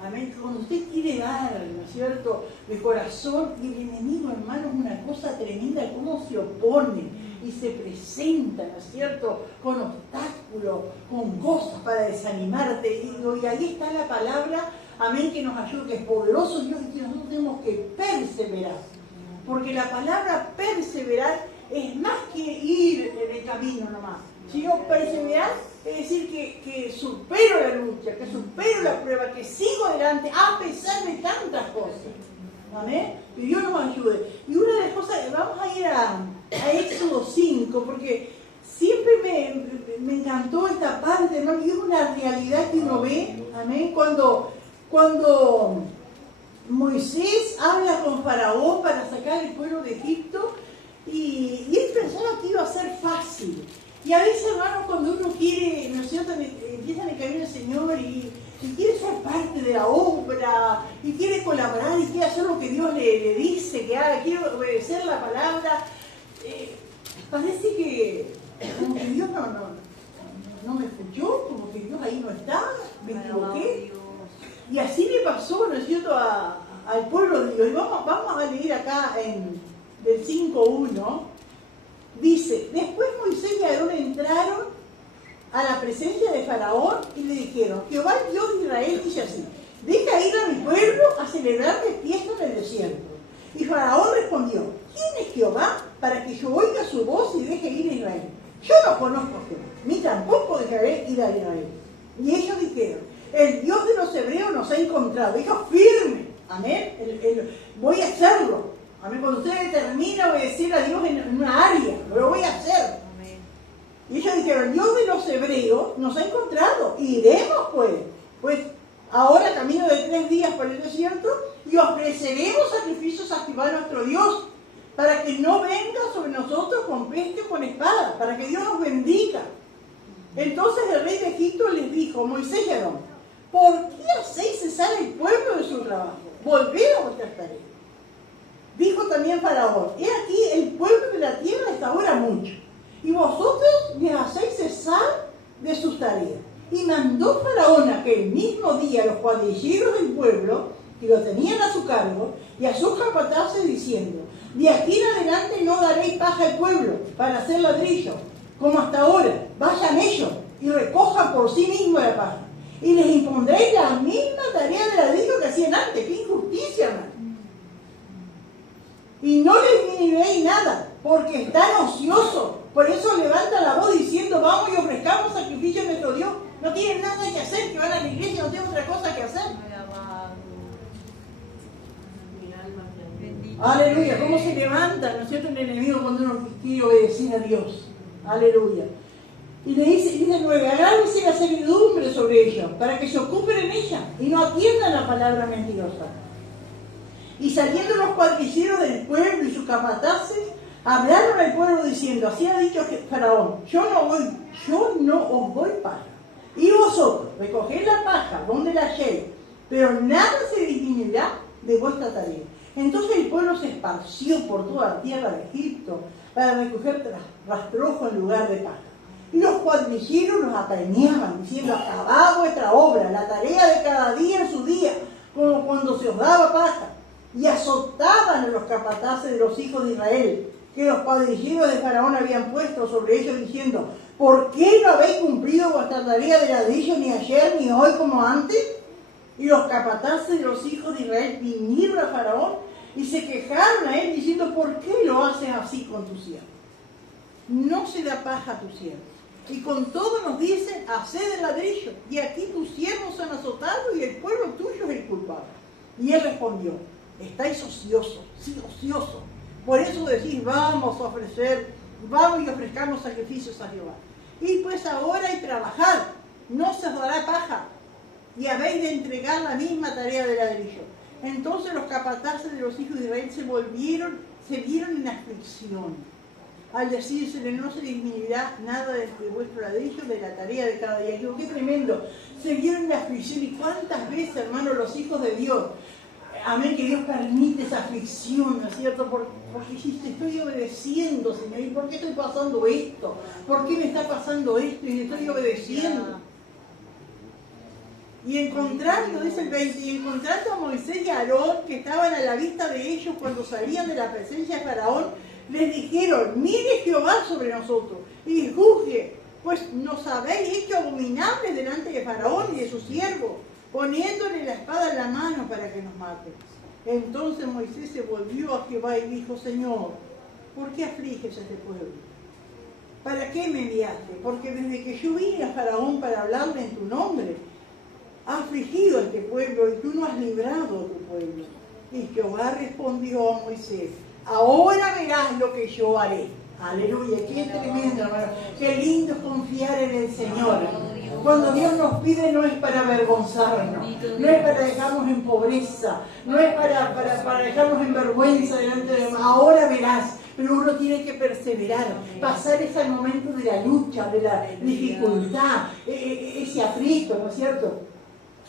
Amén. Cuando usted quiere dar, ¿no es cierto?, de corazón, y el enemigo, hermano, es una cosa tremenda, cómo se opone y se presenta, ¿no es cierto?, con obstáculos, con cosas para desanimarte. Y ahí está la palabra, amén, que nos ayuda, que es poderoso Dios y que nosotros tenemos que perseverar. Porque la palabra perseverar es más que ir en el camino nomás. Si yo perseverar, es decir que supero la lucha, que supero la prueba, que sigo adelante a pesar de tantas cosas. Amén. Que Dios nos ayude. Y una de las cosas, vamos a ir a Éxodo 5, porque siempre me encantó esta parte, ¿no? Y es una realidad que uno ve, amén, cuando Moisés habla con Faraón para sacar el pueblo de Egipto, y él pensaba que iba a ser fácil. Y a veces, hermanos, cuando uno quiere, ¿no es cierto?, empieza en el camino del Señor y quiere ser parte de la obra, y quiere colaborar, y quiere hacer lo que Dios le dice que haga, quiere obedecer la palabra, parece que como que Dios no me escuchó, como que Dios ahí no está, me equivoqué. Y así le pasó, ¿no es cierto?, al pueblo de Dios. Y vamos a leer acá del 5:1. Dice: después Moisés y Aarón entraron a la presencia de Faraón y le dijeron: Jehová, Dios de Israel, dice así: deja ir a mi pueblo a celebrarme fiesta en el desierto. Y Faraón respondió: ¿quién es Jehová para que yo oiga su voz y deje ir a Israel? Yo no conozco a Jehová, ni tampoco dejaré ir a Israel. Y ellos dijeron: el Dios de los hebreos nos ha encontrado. Ellos firme, amén, voy a hacerlo. Amén. Cuando usted determina obedecer a Dios en una área, lo voy a hacer. Amén. Y ellos dijeron: Dios de los hebreos nos ha encontrado, iremos pues ahora camino de 3 días por el desierto, y ofreceremos sacrificios a Jehová nuestro Dios, para que no venga sobre nosotros con peste o con espada, para que Dios nos bendiga. Entonces el rey de Egipto les dijo: Moisés y Aarón, ¿por qué hacéis cesar el pueblo de su trabajo? Volved a vuestras tareas. Dijo también Faraón: he aquí, el pueblo de la tierra está ahora mucho, y vosotros les hacéis cesar de sus tareas. Y mandó Faraón aquel mismo día a los cuadrilleros del pueblo, que lo tenían a su cargo, y a sus capataces, diciendo: de aquí en adelante no daréis paja al pueblo para hacer ladrillo, como hasta ahora. Vayan ellos y recojan por sí mismos la paja, y les impondréis la misma tarea de ladrillo que hacían antes. ¡Qué injusticia, hermano! Y no les diminuiréis nada, porque están ociosos. Por eso levantan la voz diciendo: vamos y ofrezcamos sacrificio a nuestro Dios. No tienen nada que hacer, que van a la iglesia, no tienen otra cosa Aleluya. ¿Cómo se levanta, ¿no es cierto?, el enemigo cuando uno quiere obedecer a Dios. Aleluya. Y le dice 9, agárrense la servidumbre sobre ellos, para que se ocupen en ella y no atiendan la palabra mentirosa. Y saliendo los cuadrilleros del pueblo y sus capataces, hablaron al pueblo diciendo, así ha dicho Faraón, yo no os doy paja. Y vosotros, recoged la paja donde la halléis, pero nada se disminuirá de vuestra tarea. Entonces el pueblo se esparció por toda la tierra de Egipto para recoger rastrojo en lugar de paja. Y los cuadrilleros los apremiaban, diciendo, acabad vuestra obra, la tarea de cada día en su día, como cuando se os daba paja. Y azotaban a los capataces de los hijos de Israel, que los cuadrilleros de Faraón habían puesto sobre ellos, diciendo, ¿por qué no habéis cumplido vuestra tarea de ladrillo ni ayer ni hoy como antes? Y los capataces de los hijos de Israel vinieron a Faraón y se quejaron a él, diciendo, ¿por qué lo haces así con tu siervo? No se da paja a tu siervo. Y con todo nos dicen, haced el ladrillo, y aquí tus siervos han azotado y el pueblo tuyo es el culpable. Y él respondió, estáis ociosos, sí, ociosos. Por eso decís, vamos y ofrezcamos sacrificios a Jehová. Y pues ahora y trabajad, no se os dará paja, y habéis de entregar la misma tarea de ladrillo. Entonces los capataces de los hijos de Israel se vieron en aflicción, al decírsele, no se disminuirá nada de vuestro ladrillo de la tarea de cada día. Digo, qué tremendo, se vieron en aflicción. Y cuántas veces, hermanos, los hijos de Dios, amén, que Dios permite esa aflicción, ¿no es cierto? Porque si te estoy obedeciendo, Señor, ¿y por qué estoy pasando esto? ¿Por qué me está pasando esto? Y le estoy obedeciendo. Y encontrando, dice el 20, y encontrando a Moisés y a Aarón, que estaban a la vista de ellos cuando salían de la presencia de Faraón, les dijeron, mire Jehová sobre nosotros y juzgue, pues nos habéis hecho abominables delante de Faraón y de sus siervos, poniéndole la espada en la mano para que nos mate. Entonces Moisés se volvió a Jehová y dijo, Señor, ¿por qué afliges a este pueblo? ¿Para qué me enviaste? Porque desde que yo vine a Faraón para hablarle en tu nombre, ha afligido a este pueblo y tú no has librado a tu pueblo. Y Jehová respondió a Moisés, ahora verás lo que yo haré. Aleluya, qué tremendo, hermano. Qué lindo es confiar en el Señor. Cuando Dios nos pide no es para avergonzarnos, no es para dejarnos en pobreza, no es para dejarnos en vergüenza delante de Dios. Ahora verás, pero uno tiene que perseverar, pasar ese momento de la lucha, de la dificultad, ese aprieto, ¿no es cierto?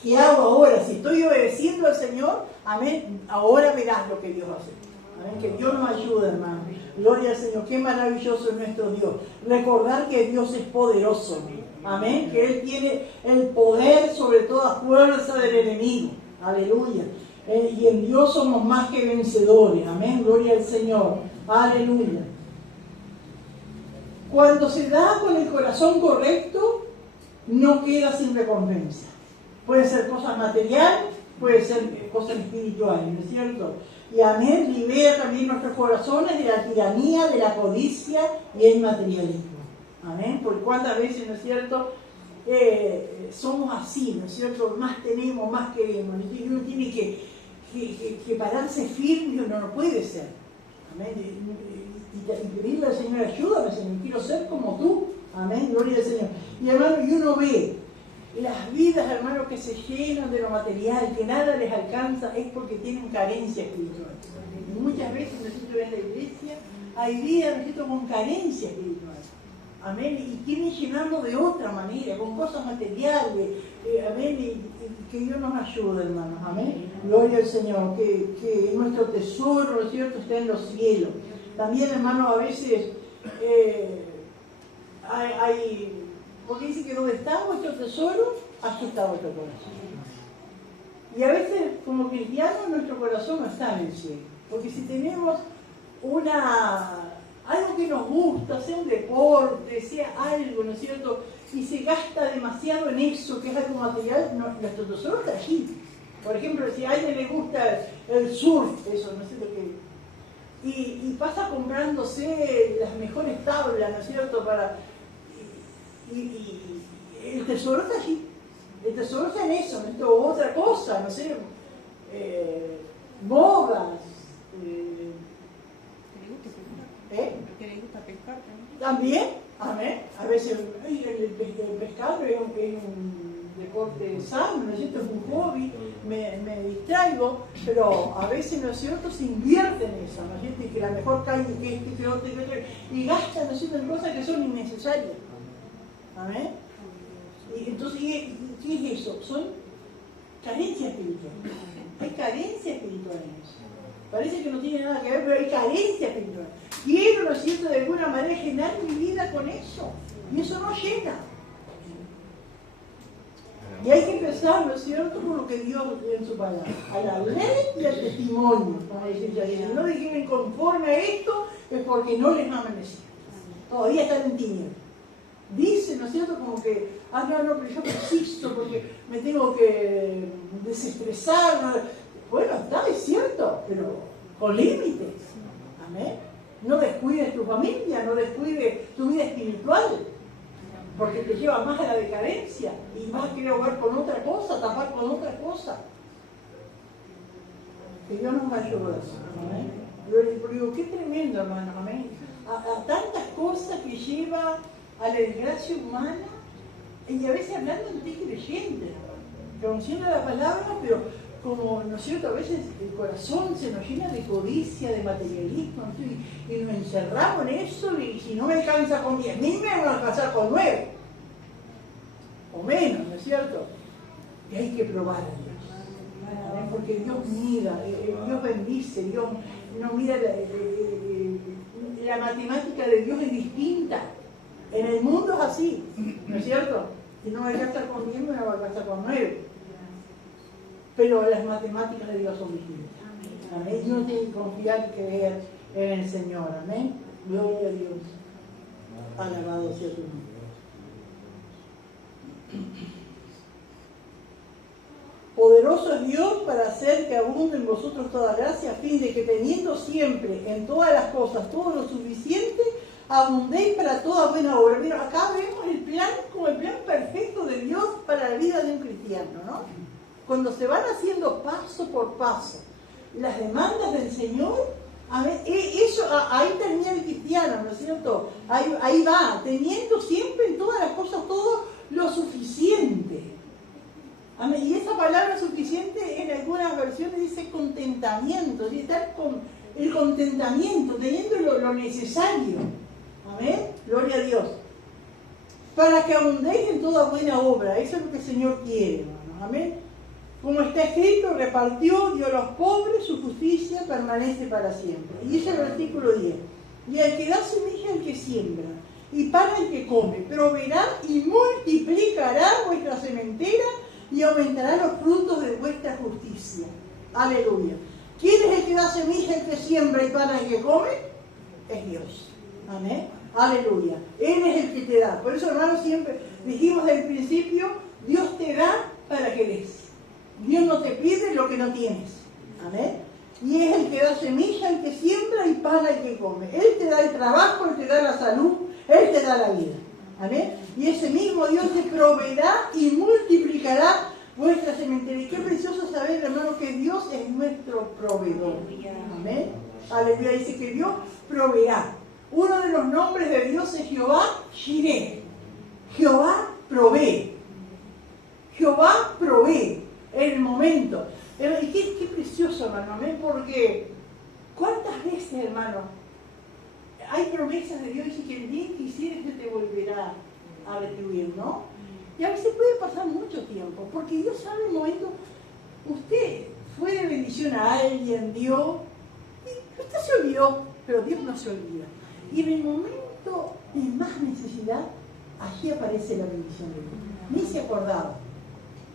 ¿Qué hago ahora? Si estoy obedeciendo al Señor, amén, ahora verás lo que Dios hace. Amén, que Dios nos ayude, hermano. Gloria al Señor, qué maravilloso es nuestro Dios. Recordar que Dios es poderoso, amén, que Él tiene el poder sobre toda fuerza del enemigo. Aleluya. Y en Dios somos más que vencedores, amén, gloria al Señor. Aleluya. Cuando se da con el corazón correcto, no queda sin recompensa. Puede ser cosas materiales, puede ser cosas espirituales, ¿no es cierto? Y amén, libera también nuestros corazones de la tiranía, de la codicia y el materialismo. Amén, porque cuántas veces, ¿no es cierto?, somos así, ¿no es cierto? Más tenemos, más queremos. Y uno tiene que pararse firme, uno no puede ser. Amén, y pedirle al Señor, ayúdame, Señor, quiero ser como tú. Amén, gloria al Señor. Y hermano, y uno ve las vidas, hermanos, que se llenan de lo material, que nada les alcanza, es porque tienen carencia espiritual. Y muchas veces nosotros en la iglesia hay vidas, nosotros con carencia espiritual. Amén. Y quieren llenarlo de otra manera, con cosas materiales. Amén. Y que Dios nos ayude, hermanos. Amén. Gloria al Señor. Que nuestro tesoro, ¿no es cierto?, esté en los cielos. También, hermanos, a veces porque dice que donde está vuestro tesoro, aquí está vuestro corazón. Y a veces, como cristianos, nuestro corazón no está en el cielo. Porque si tenemos algo que nos gusta, sea un deporte, sea algo, ¿no es cierto?, y se gasta demasiado en eso, que es algo material, nuestro tesoro está allí. Por ejemplo, si a alguien le gusta el surf, eso, ¿no es cierto?, y pasa comprándose las mejores tablas, ¿no es cierto?, y el tesoro está allí. El tesoro está en eso, ¿no? Otra cosa, no sé, modas, Que le gusta pescar también. También, amén. A veces el pescado es un deporte sano, ¿no es cierto? Es un hobby, me distraigo, pero a veces, ¿no es cierto?, se invierte en eso, ¿no es cierto? Y que la mejor calle que otro, y gastan, ¿no es cierto?, en cosas que son innecesarias. Amén. Y entonces, ¿qué es eso? Son carencias espirituales. Hay carencia espiritual en eso. Parece que no tiene nada que ver, pero hay carencia espiritual. Quiero, ¿no es cierto?, de alguna manera llenar mi vida con eso. Y eso no llena. Y hay que empezar, ¿no es cierto?, por lo que Dios en su palabra. A la ley y al testimonio. Como decir, si no dijeron conforme a esto, es porque no les ha amanecido. Todavía están en tinieblas. Dice, ¿no es cierto?, como que, no, pero yo persisto porque me tengo que desestresar. Bueno, está, es cierto, pero con límites. Amén. No descuides tu familia, no descuides tu vida espiritual, porque te lleva más a la decadencia y vas a querer jugar con otra cosa, tapar con otra cosa. Que Dios nos ayude. Amén. Yo digo, qué tremendo, hermano. Amén. A tantas cosas que lleva a la desgracia humana, y a veces hablando en ti creyente, conociendo la palabra, pero como, ¿no es cierto?, a veces el corazón se nos llena de codicia, de materialismo, y nos encerramos en eso, y si no me alcanza con 10.000, me van a alcanzar con 9, o menos, ¿no es cierto? Y hay que probar a Dios, porque Dios mira, Dios bendice, Dios no mira, la matemática de Dios es distinta. En el mundo es así, ¿no es cierto? Si no me alcanza con 10, me va a alcanzar con 9. Pero las matemáticas de Dios son distintas. Amén. Y uno tiene que confiar y creer en el Señor. Amén. Gloria a Dios. Alabado sea tu nombre. Poderoso es Dios para hacer que abunde en vosotros toda gracia, a fin de que teniendo siempre en todas las cosas todo lo suficiente, abundéis para toda buena obra. Mira, acá vemos el plan como el plan perfecto de Dios para la vida de un cristiano, ¿no? Cuando se van haciendo paso por paso las demandas del Señor, eso, ahí termina el cristiano, ¿no es cierto? Ahí va, teniendo siempre en todas las cosas todo lo suficiente. Amén. Y esa palabra suficiente en algunas versiones dice contentamiento, ¿sí? Estar con el contentamiento, teniendo lo necesario. Amén. Gloria a Dios. Para que abundéis en toda buena obra. Eso es lo que el Señor quiere, hermano. Amén. Como está escrito, repartió, dio a los pobres, su justicia permanece para siempre. Y ese es el versículo 10. Y al que da semilla al que siembra, y para el que come, proveerá y multiplicará vuestra sementera y aumentará los frutos de vuestra justicia. Aleluya. ¿Quién es el que da semilla al que siembra y para el que come? Es Dios. Amén. Aleluya. Él es el que te da. Por eso, hermanos, siempre dijimos desde el principio, Dios te da para que des. Dios no te pide lo que no tienes. Amén. Y es el que da semilla, el que siembra y para el que come. Él te da el trabajo, Él te da la salud, Él te da la vida. Amén. Y ese mismo Dios te proveerá y multiplicará vuestra sementera. Y qué precioso saber, hermano, que Dios es nuestro proveedor. Amén. Aleluya. Dice que Dios proveerá. Uno de los nombres de Dios es Jehová Jireh. Jehová provee. Jehová provee en el momento. Y qué precioso, hermano. Amén. Porque ¿cuántas veces, hermano, hay promesas de Dios y que el bien que hicieres se te volverá a retribuir, ¿no? Y a veces puede pasar mucho tiempo, porque Dios sabe el momento. Usted fue de bendición a alguien, dio, y usted se olvidó, pero Dios no se olvida. Y en el momento de más necesidad, allí aparece la bendición de Dios. Ni se acordaba,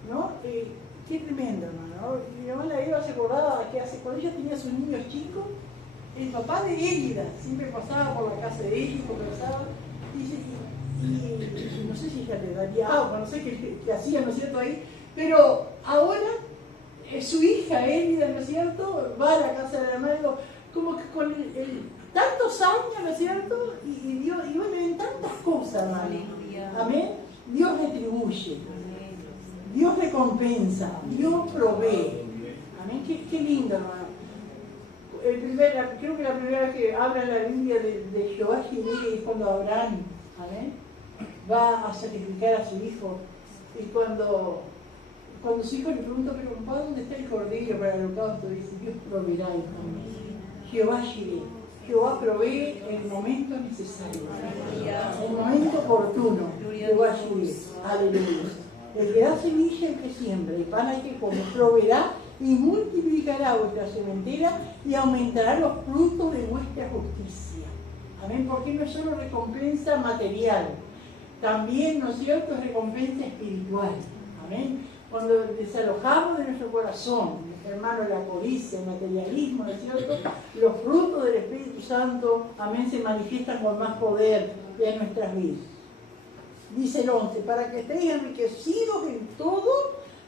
¿no? Qué tremendo, hermano. Mi hermana Eva se acordaba que cuando ella tenía sus niños chicos, el papá de Élida siempre pasaba por la casa de ella y conversaba. Y no sé si ella le daría agua, no sé qué hacía, ¿no es cierto? Ahí. Pero ahora su hija Élida, ¿no es cierto?, va a la casa de la madre, como que con tantos años, ¿no es cierto? Y Dios, y bueno, en tantas cosas, hermano. Amén. Dios retribuye. Dios recompensa, Dios provee. Amén. Qué lindo, hermano. creo que la primera vez que habla en la Biblia de Jehová Jireh es cuando Abraham, ¿amén?, va a sacrificar a su hijo. Y cuando su hijo le pregunta, pero papá, ¿dónde está el cordero para el holocausto? Dice, Dios proveerá, hijo mío. Jehová Jireh. Jehová provee en el momento necesario, en el momento oportuno. Jehová Jireh. Aleluya. El que da semilla, el que siembra, y pan hay que comer, proveerá y multiplicará vuestra sementera y aumentará los frutos de vuestra justicia. Amén, porque no es solo recompensa material, también, ¿no es cierto?, es recompensa espiritual. Amén. Cuando desalojamos de nuestro corazón, hermano, la codicia, el materialismo, ¿no es cierto?, los frutos del Espíritu Santo, amén, se manifiestan con más poder en nuestras vidas. Dice el 11, para que estéis enriquecidos en todo,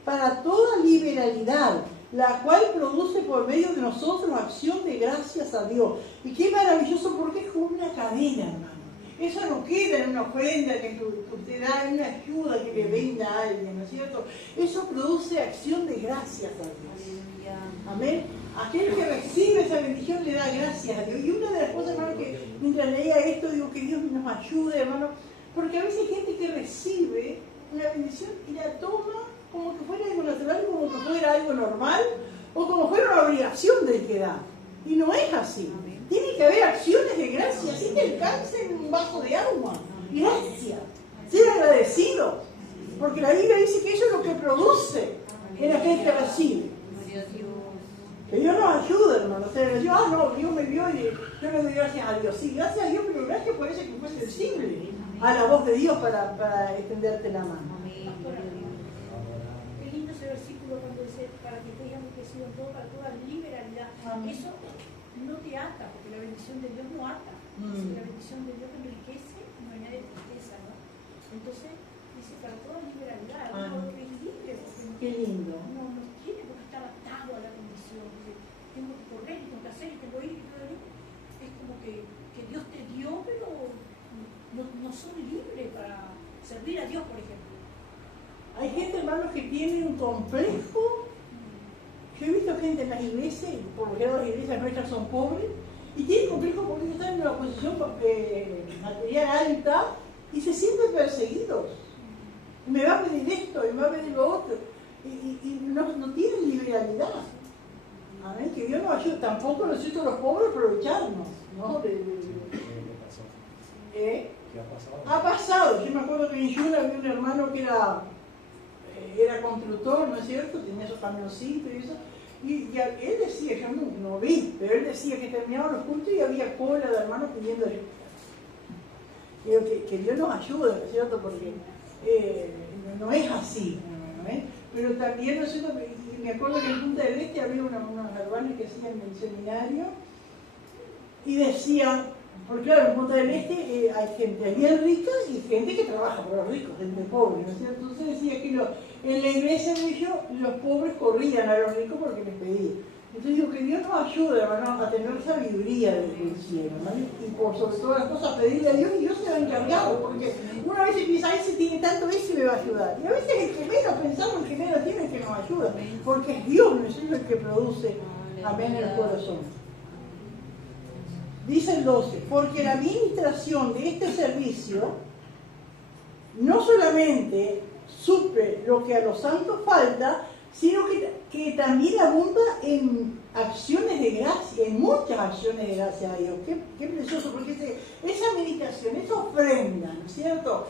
para toda liberalidad, la cual produce por medio de nosotros acción de gracias a Dios. Y qué maravilloso, porque es como una cadena, hermano. Eso no queda en una ofrenda que usted da, en una ayuda que le venga a alguien, ¿no es cierto? Eso produce acción de gracias a Dios. Amén. Aquel que recibe esa bendición le da gracias a Dios. Y una de las cosas, hermano, que mientras leía esto, digo que Dios nos ayude, hermano, porque a veces hay gente que recibe una bendición y la toma como que fuera algo natural, como que fuera algo normal, o como fuera una obligación del que da. Y no es así. Tiene que haber acciones de gracia. Así te alcancen un vaso de agua. Gracias. Ser agradecido. Porque la Biblia dice que eso es lo que produce en aquel que recibe. Que Dios nos ayude, hermano. O sea, Dios me vio y yo le doy gracias a Dios. Sí, gracias a Dios, pero gracias por eso que fue sensible a la voz de Dios para extenderte la mano. Qué lindo ese versículo cuando dice, para que estéis enriquecidos en todo, para toda liberalidad. Eso no te ata, porque la bendición de Dios no ata. La bendición de Dios enriquece, no hay nada de tristeza, ¿no? Entonces, dice, para toda liberalidad, algo que es libre, porque no, Qué lindo. no tiene por qué estar atado a la bendición. Tengo que correr, tengo que hacer, tengo que ir, es como que Dios te dio, pero no son libres para servir a Dios, por ejemplo. Hay gente, hermanos, que tiene un complejo. Yo he visto gente en las iglesias, por lo general las iglesias nuestras son pobres, y tienen complejo porque están en una posición material alta y se sienten perseguidos. Me va a pedir esto y me va a pedir lo otro. Y no tienen liberalidad. Amén. Que Dios nos ayude. Tampoco nosotros los pobres aprovecharnos, ¿no? ¿Qué ha pasado? Yo me acuerdo que en Yuna había un hermano que era constructor, ¿no es cierto? Tenía su camioncito y eso. Y él decía, yo no vi, pero él decía que terminaban los cultos y había cola de hermanos pidiendo ayuda. Digo, que Dios nos ayude, ¿no es cierto? Porque no es así, ¿no? Pero también nosotros, me acuerdo que en Punta del Este había unos hermanos que hacían el seminario y decían, porque claro, en Punta del Este hay gente bien rica y gente que trabaja por los ricos, gente pobre, ¿no es cierto? Entonces decía que en la iglesia de ellos los pobres corrían a los ricos porque les pedían. Entonces digo que Dios nos ayude, hermano, a tener sabiduría del cielo, ¿no? Y por sobre todas las cosas pedirle a Dios y Dios se va a encargar, porque una vez piensa, ese tiene tanto eso y me va a ayudar. Y a veces el que menos pensamos, el que menos tiene, es que nos ayuda, porque es Dios, no es el que produce, amén, en el corazón. Dice el 12, porque la administración de este servicio no solamente suple lo que a los santos falta, sino que también abunda en acciones de gracia, en muchas acciones de gracia a Dios. Qué precioso, porque esa meditación, esa ofrenda, ¿no es cierto?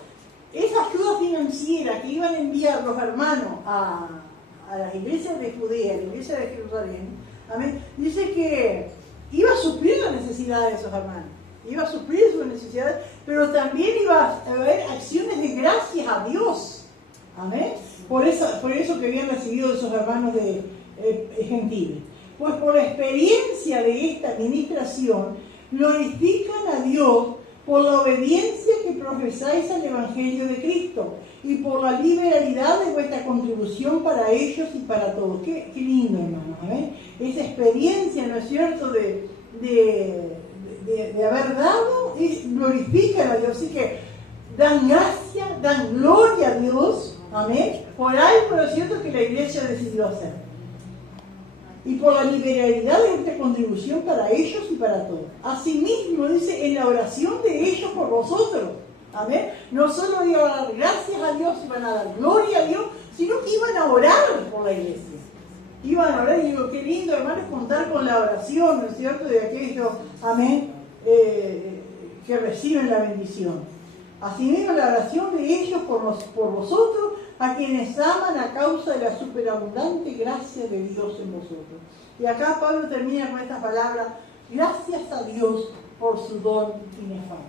Esa ayuda financiera que iban a enviar los hermanos a las iglesias de Judea, a la iglesia de Jerusalén, amén, dice que iba a suplir las necesidades de esos hermanos, iba a suplir sus necesidades, pero también iba a haber acciones de gracias a Dios, amén, por eso que habían recibido esos hermanos de gentiles. Pues por la experiencia de esta administración, glorifican a Dios por la obediencia que profesáis al Evangelio de Cristo y por la liberalidad de vuestra contribución para ellos y para todos. Qué lindo, hermano, ¿eh? Esa experiencia, ¿no es cierto?, de haber dado, glorifican a Dios. Así que dan gracia, dan gloria a Dios, amén, por algo, ¿no es cierto?, que la iglesia decidió hacer. y por la liberalidad de nuestra contribución para ellos y para todos. Asimismo, dice, en la oración de ellos por vosotros. Amén. No solo iban a dar gracias a Dios, iban a dar gloria a Dios, sino que iban a orar por la iglesia. Iban a orar, y digo, qué lindo, hermanos, contar con la oración, ¿no es cierto?, de aquellos, amén, que reciben la bendición. Asimismo, la oración de ellos por vosotros, a quienes aman a causa de la superabundante gracia de Dios en vosotros. Y acá Pablo termina con estas palabras: gracias a Dios por su don inefable.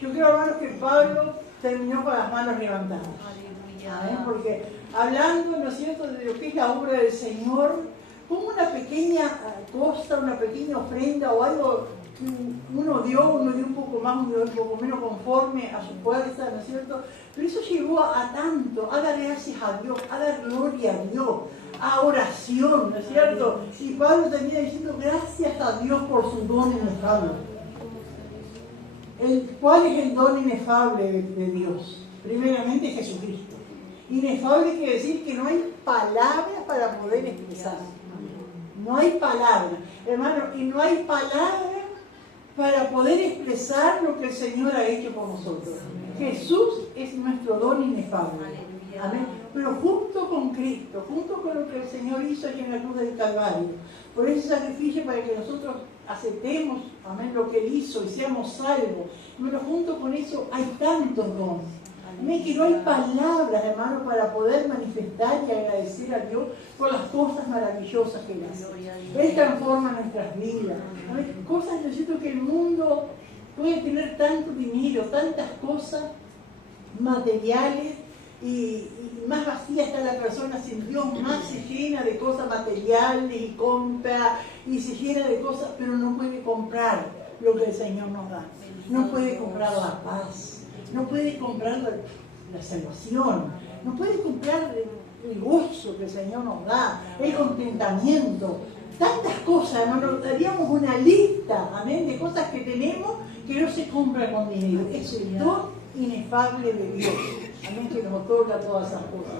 Yo creo, hermanos, que Pablo terminó con las manos levantadas. ¿Amén? Porque hablando, ¿no es cierto?, de lo que es la obra del Señor, como una pequeña cosa, una pequeña ofrenda o algo que uno dio un poco más, uno dio un poco menos conforme a su fuerza, ¿no es cierto? Pero eso llevó a tanto, a dar gracias a Dios, a dar gloria a Dios, a oración, ¿no es cierto? Y Pablo termina diciendo gracias a Dios por su don inefable. ¿Cuál es el don inefable de Dios? Primeramente Jesucristo. Inefable quiere decir que no hay palabras para poder expresar. No hay palabras, hermano, y no hay palabras para poder expresar lo que el Señor ha hecho por nosotros. Jesús es nuestro don inefable. Amén. Pero junto con Cristo, junto con lo que el Señor hizo allí en la cruz del Calvario, por ese sacrificio para que nosotros aceptemos, amén, lo que Él hizo y seamos salvos, pero junto con eso hay tantos dones. Amén, que no hay palabras, hermano, para poder manifestar y agradecer a Dios por las cosas maravillosas que Él hace. Él transforma nuestras vidas. Amén. Cosas, ¿no es cierto?, que el mundo puede tener tanto dinero, tantas cosas materiales, y más vacía está la persona sin Dios, más se llena de cosas materiales y compra, y se llena de cosas, pero no puede comprar lo que el Señor nos da. No puede comprar la paz, no puede comprar la salvación, no puede comprar el gozo que el Señor nos da, el contentamiento, tantas cosas, hermano. Daríamos una lista, amén, de cosas que tenemos que no se compra con dinero. Es el don inefable de Dios, amén, que nos otorga todas esas cosas.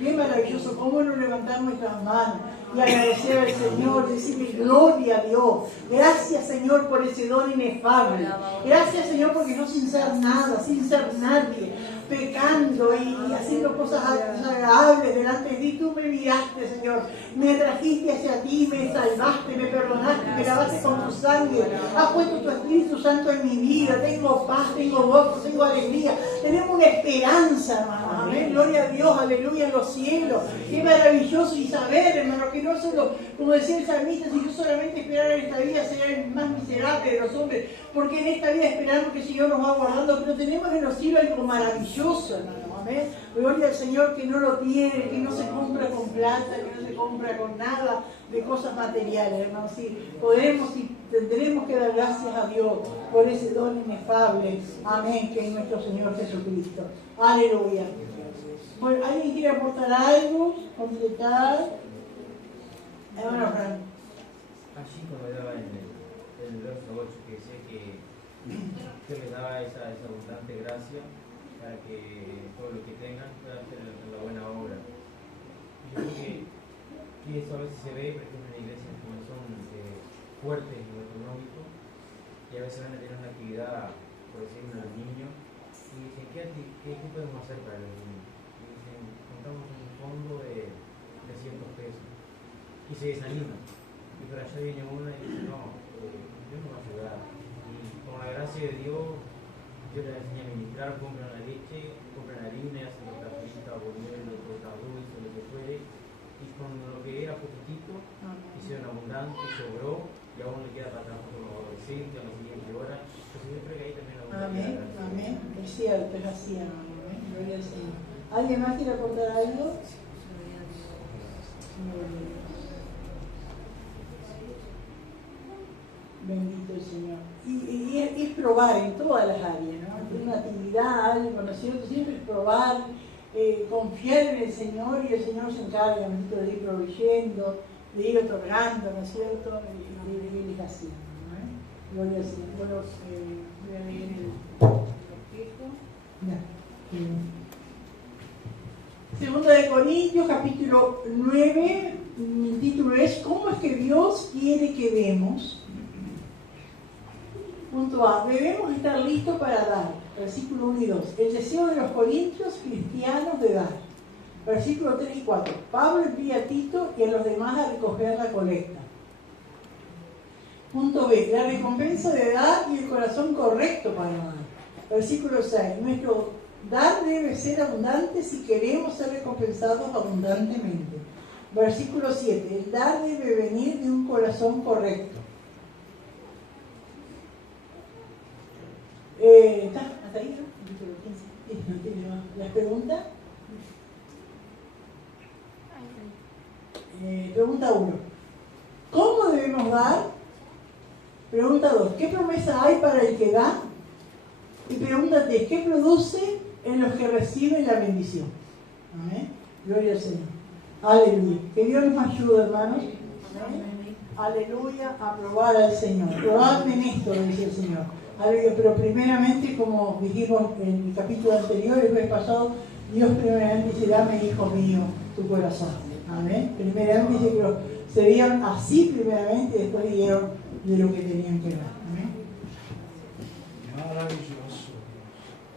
Qué maravilloso, cómo nos levantamos nuestras manos y agradecer al Señor, decirle gloria a Dios. Gracias, Señor, por ese don inefable. Gracias, Señor, porque no sin ser nada, sin ser nadie, pecando y haciendo cosas desagradables delante de ti, tú me miraste, Señor, me trajiste hacia ti, me salvaste, me perdonaste, me lavaste con tu sangre, has puesto tu Espíritu Santo en mi vida, tengo paz, tengo gozo, tengo alegría, tenemos una esperanza, hermano, amén, gloria a Dios, aleluya, en los cielos. Qué maravilloso, y saber, hermano, que no solo, como decía el salmista, si yo solamente esperara en esta vida sería el más miserable de los hombres, porque en esta vida esperamos que el Señor nos va guardando, pero tenemos en los cielos algo maravilloso, hermano, amén. Gloria al Señor, que no lo tiene, que no se compra con plata, que no se compra con nada de cosas materiales, hermano. Sí, podemos y tendremos que dar gracias a Dios por ese don inefable, amén, que es nuestro Señor Jesucristo. Aleluya. Bueno, ¿alguien quiere aportar algo? ¿Completar? Hermano Fran. Allí como daba en el verso 8, que decía que les daba esa abundante gracia para que todo lo que tengan pueda hacer la buena obra. Yo creo que eso a veces se ve, por ejemplo, en iglesias que no son fuertes en lo económico, y a veces van a tener una actividad, por decirlo, los niños, y dicen, ¿qué podemos hacer para los niños? Y dicen, contamos un fondo de 300 pesos. Y se desaniman. Y por allá viene uno y dice, no, Dios nos va a ayudar. Y con la gracia de Dios, Dios les enseña a ministrar, compran la leche, compran harina, hacen torta frita, buñuelos, torta dulce, lo que puede. Y con lo que era poquitito, hicieron abundante, sobró, y aún le queda para trabajar con los adolescentes, a la siguiente hora. Entonces yo creo que ahí también la Amén, amén. Es cierto, es así, hermano. Gloria al Señor. ¿Alguien más quiere aportar algo? Bendito el Señor. Y es probar en todas las áreas, ¿no? Una actividad, algo, ¿no es cierto? Siempre es probar, confiar en el Señor, y el Señor se encarga, bendito, de ir proveyendo, de ir otorgando, ¿no es cierto? Y de ir haciendo, ¿no? Gloria al Señor. Bueno, voy a leer el espejo. Segunda de Corintios, capítulo 9, Mi título es ¿cómo es que Dios quiere que demos? Punto A. Debemos estar listos para dar. Versículo 1 y 2. El deseo de los corintios cristianos de dar. Versículo 3 y 4. Pablo envía a Tito y a los demás a recoger la colecta. Punto B. La recompensa de dar y el corazón correcto para dar. Versículo 6. Nuestro dar debe ser abundante si queremos ser recompensados abundantemente. Versículo 7. El dar debe venir de un corazón correcto. ¿Está hasta ahí, no? ¿Las preguntas? Pregunta 1. ¿Cómo debemos dar? Pregunta 2. ¿Qué promesa hay para el que da? Y pregunta 3. ¿Qué produce en los que reciben la bendición? Amén. Gloria al Señor. Aleluya. Que Dios nos ayude, hermanos. Amén. Aleluya. A probar al Señor. Probadme en esto, dice el Señor. Aleluya. Pero primeramente, como dijimos en el capítulo anterior, el mes pasado, Dios primeramente dice, dame, hijo mío, tu corazón. Amén. Primeramente dice que se dieron así primeramente y después dieron de lo que tenían que dar.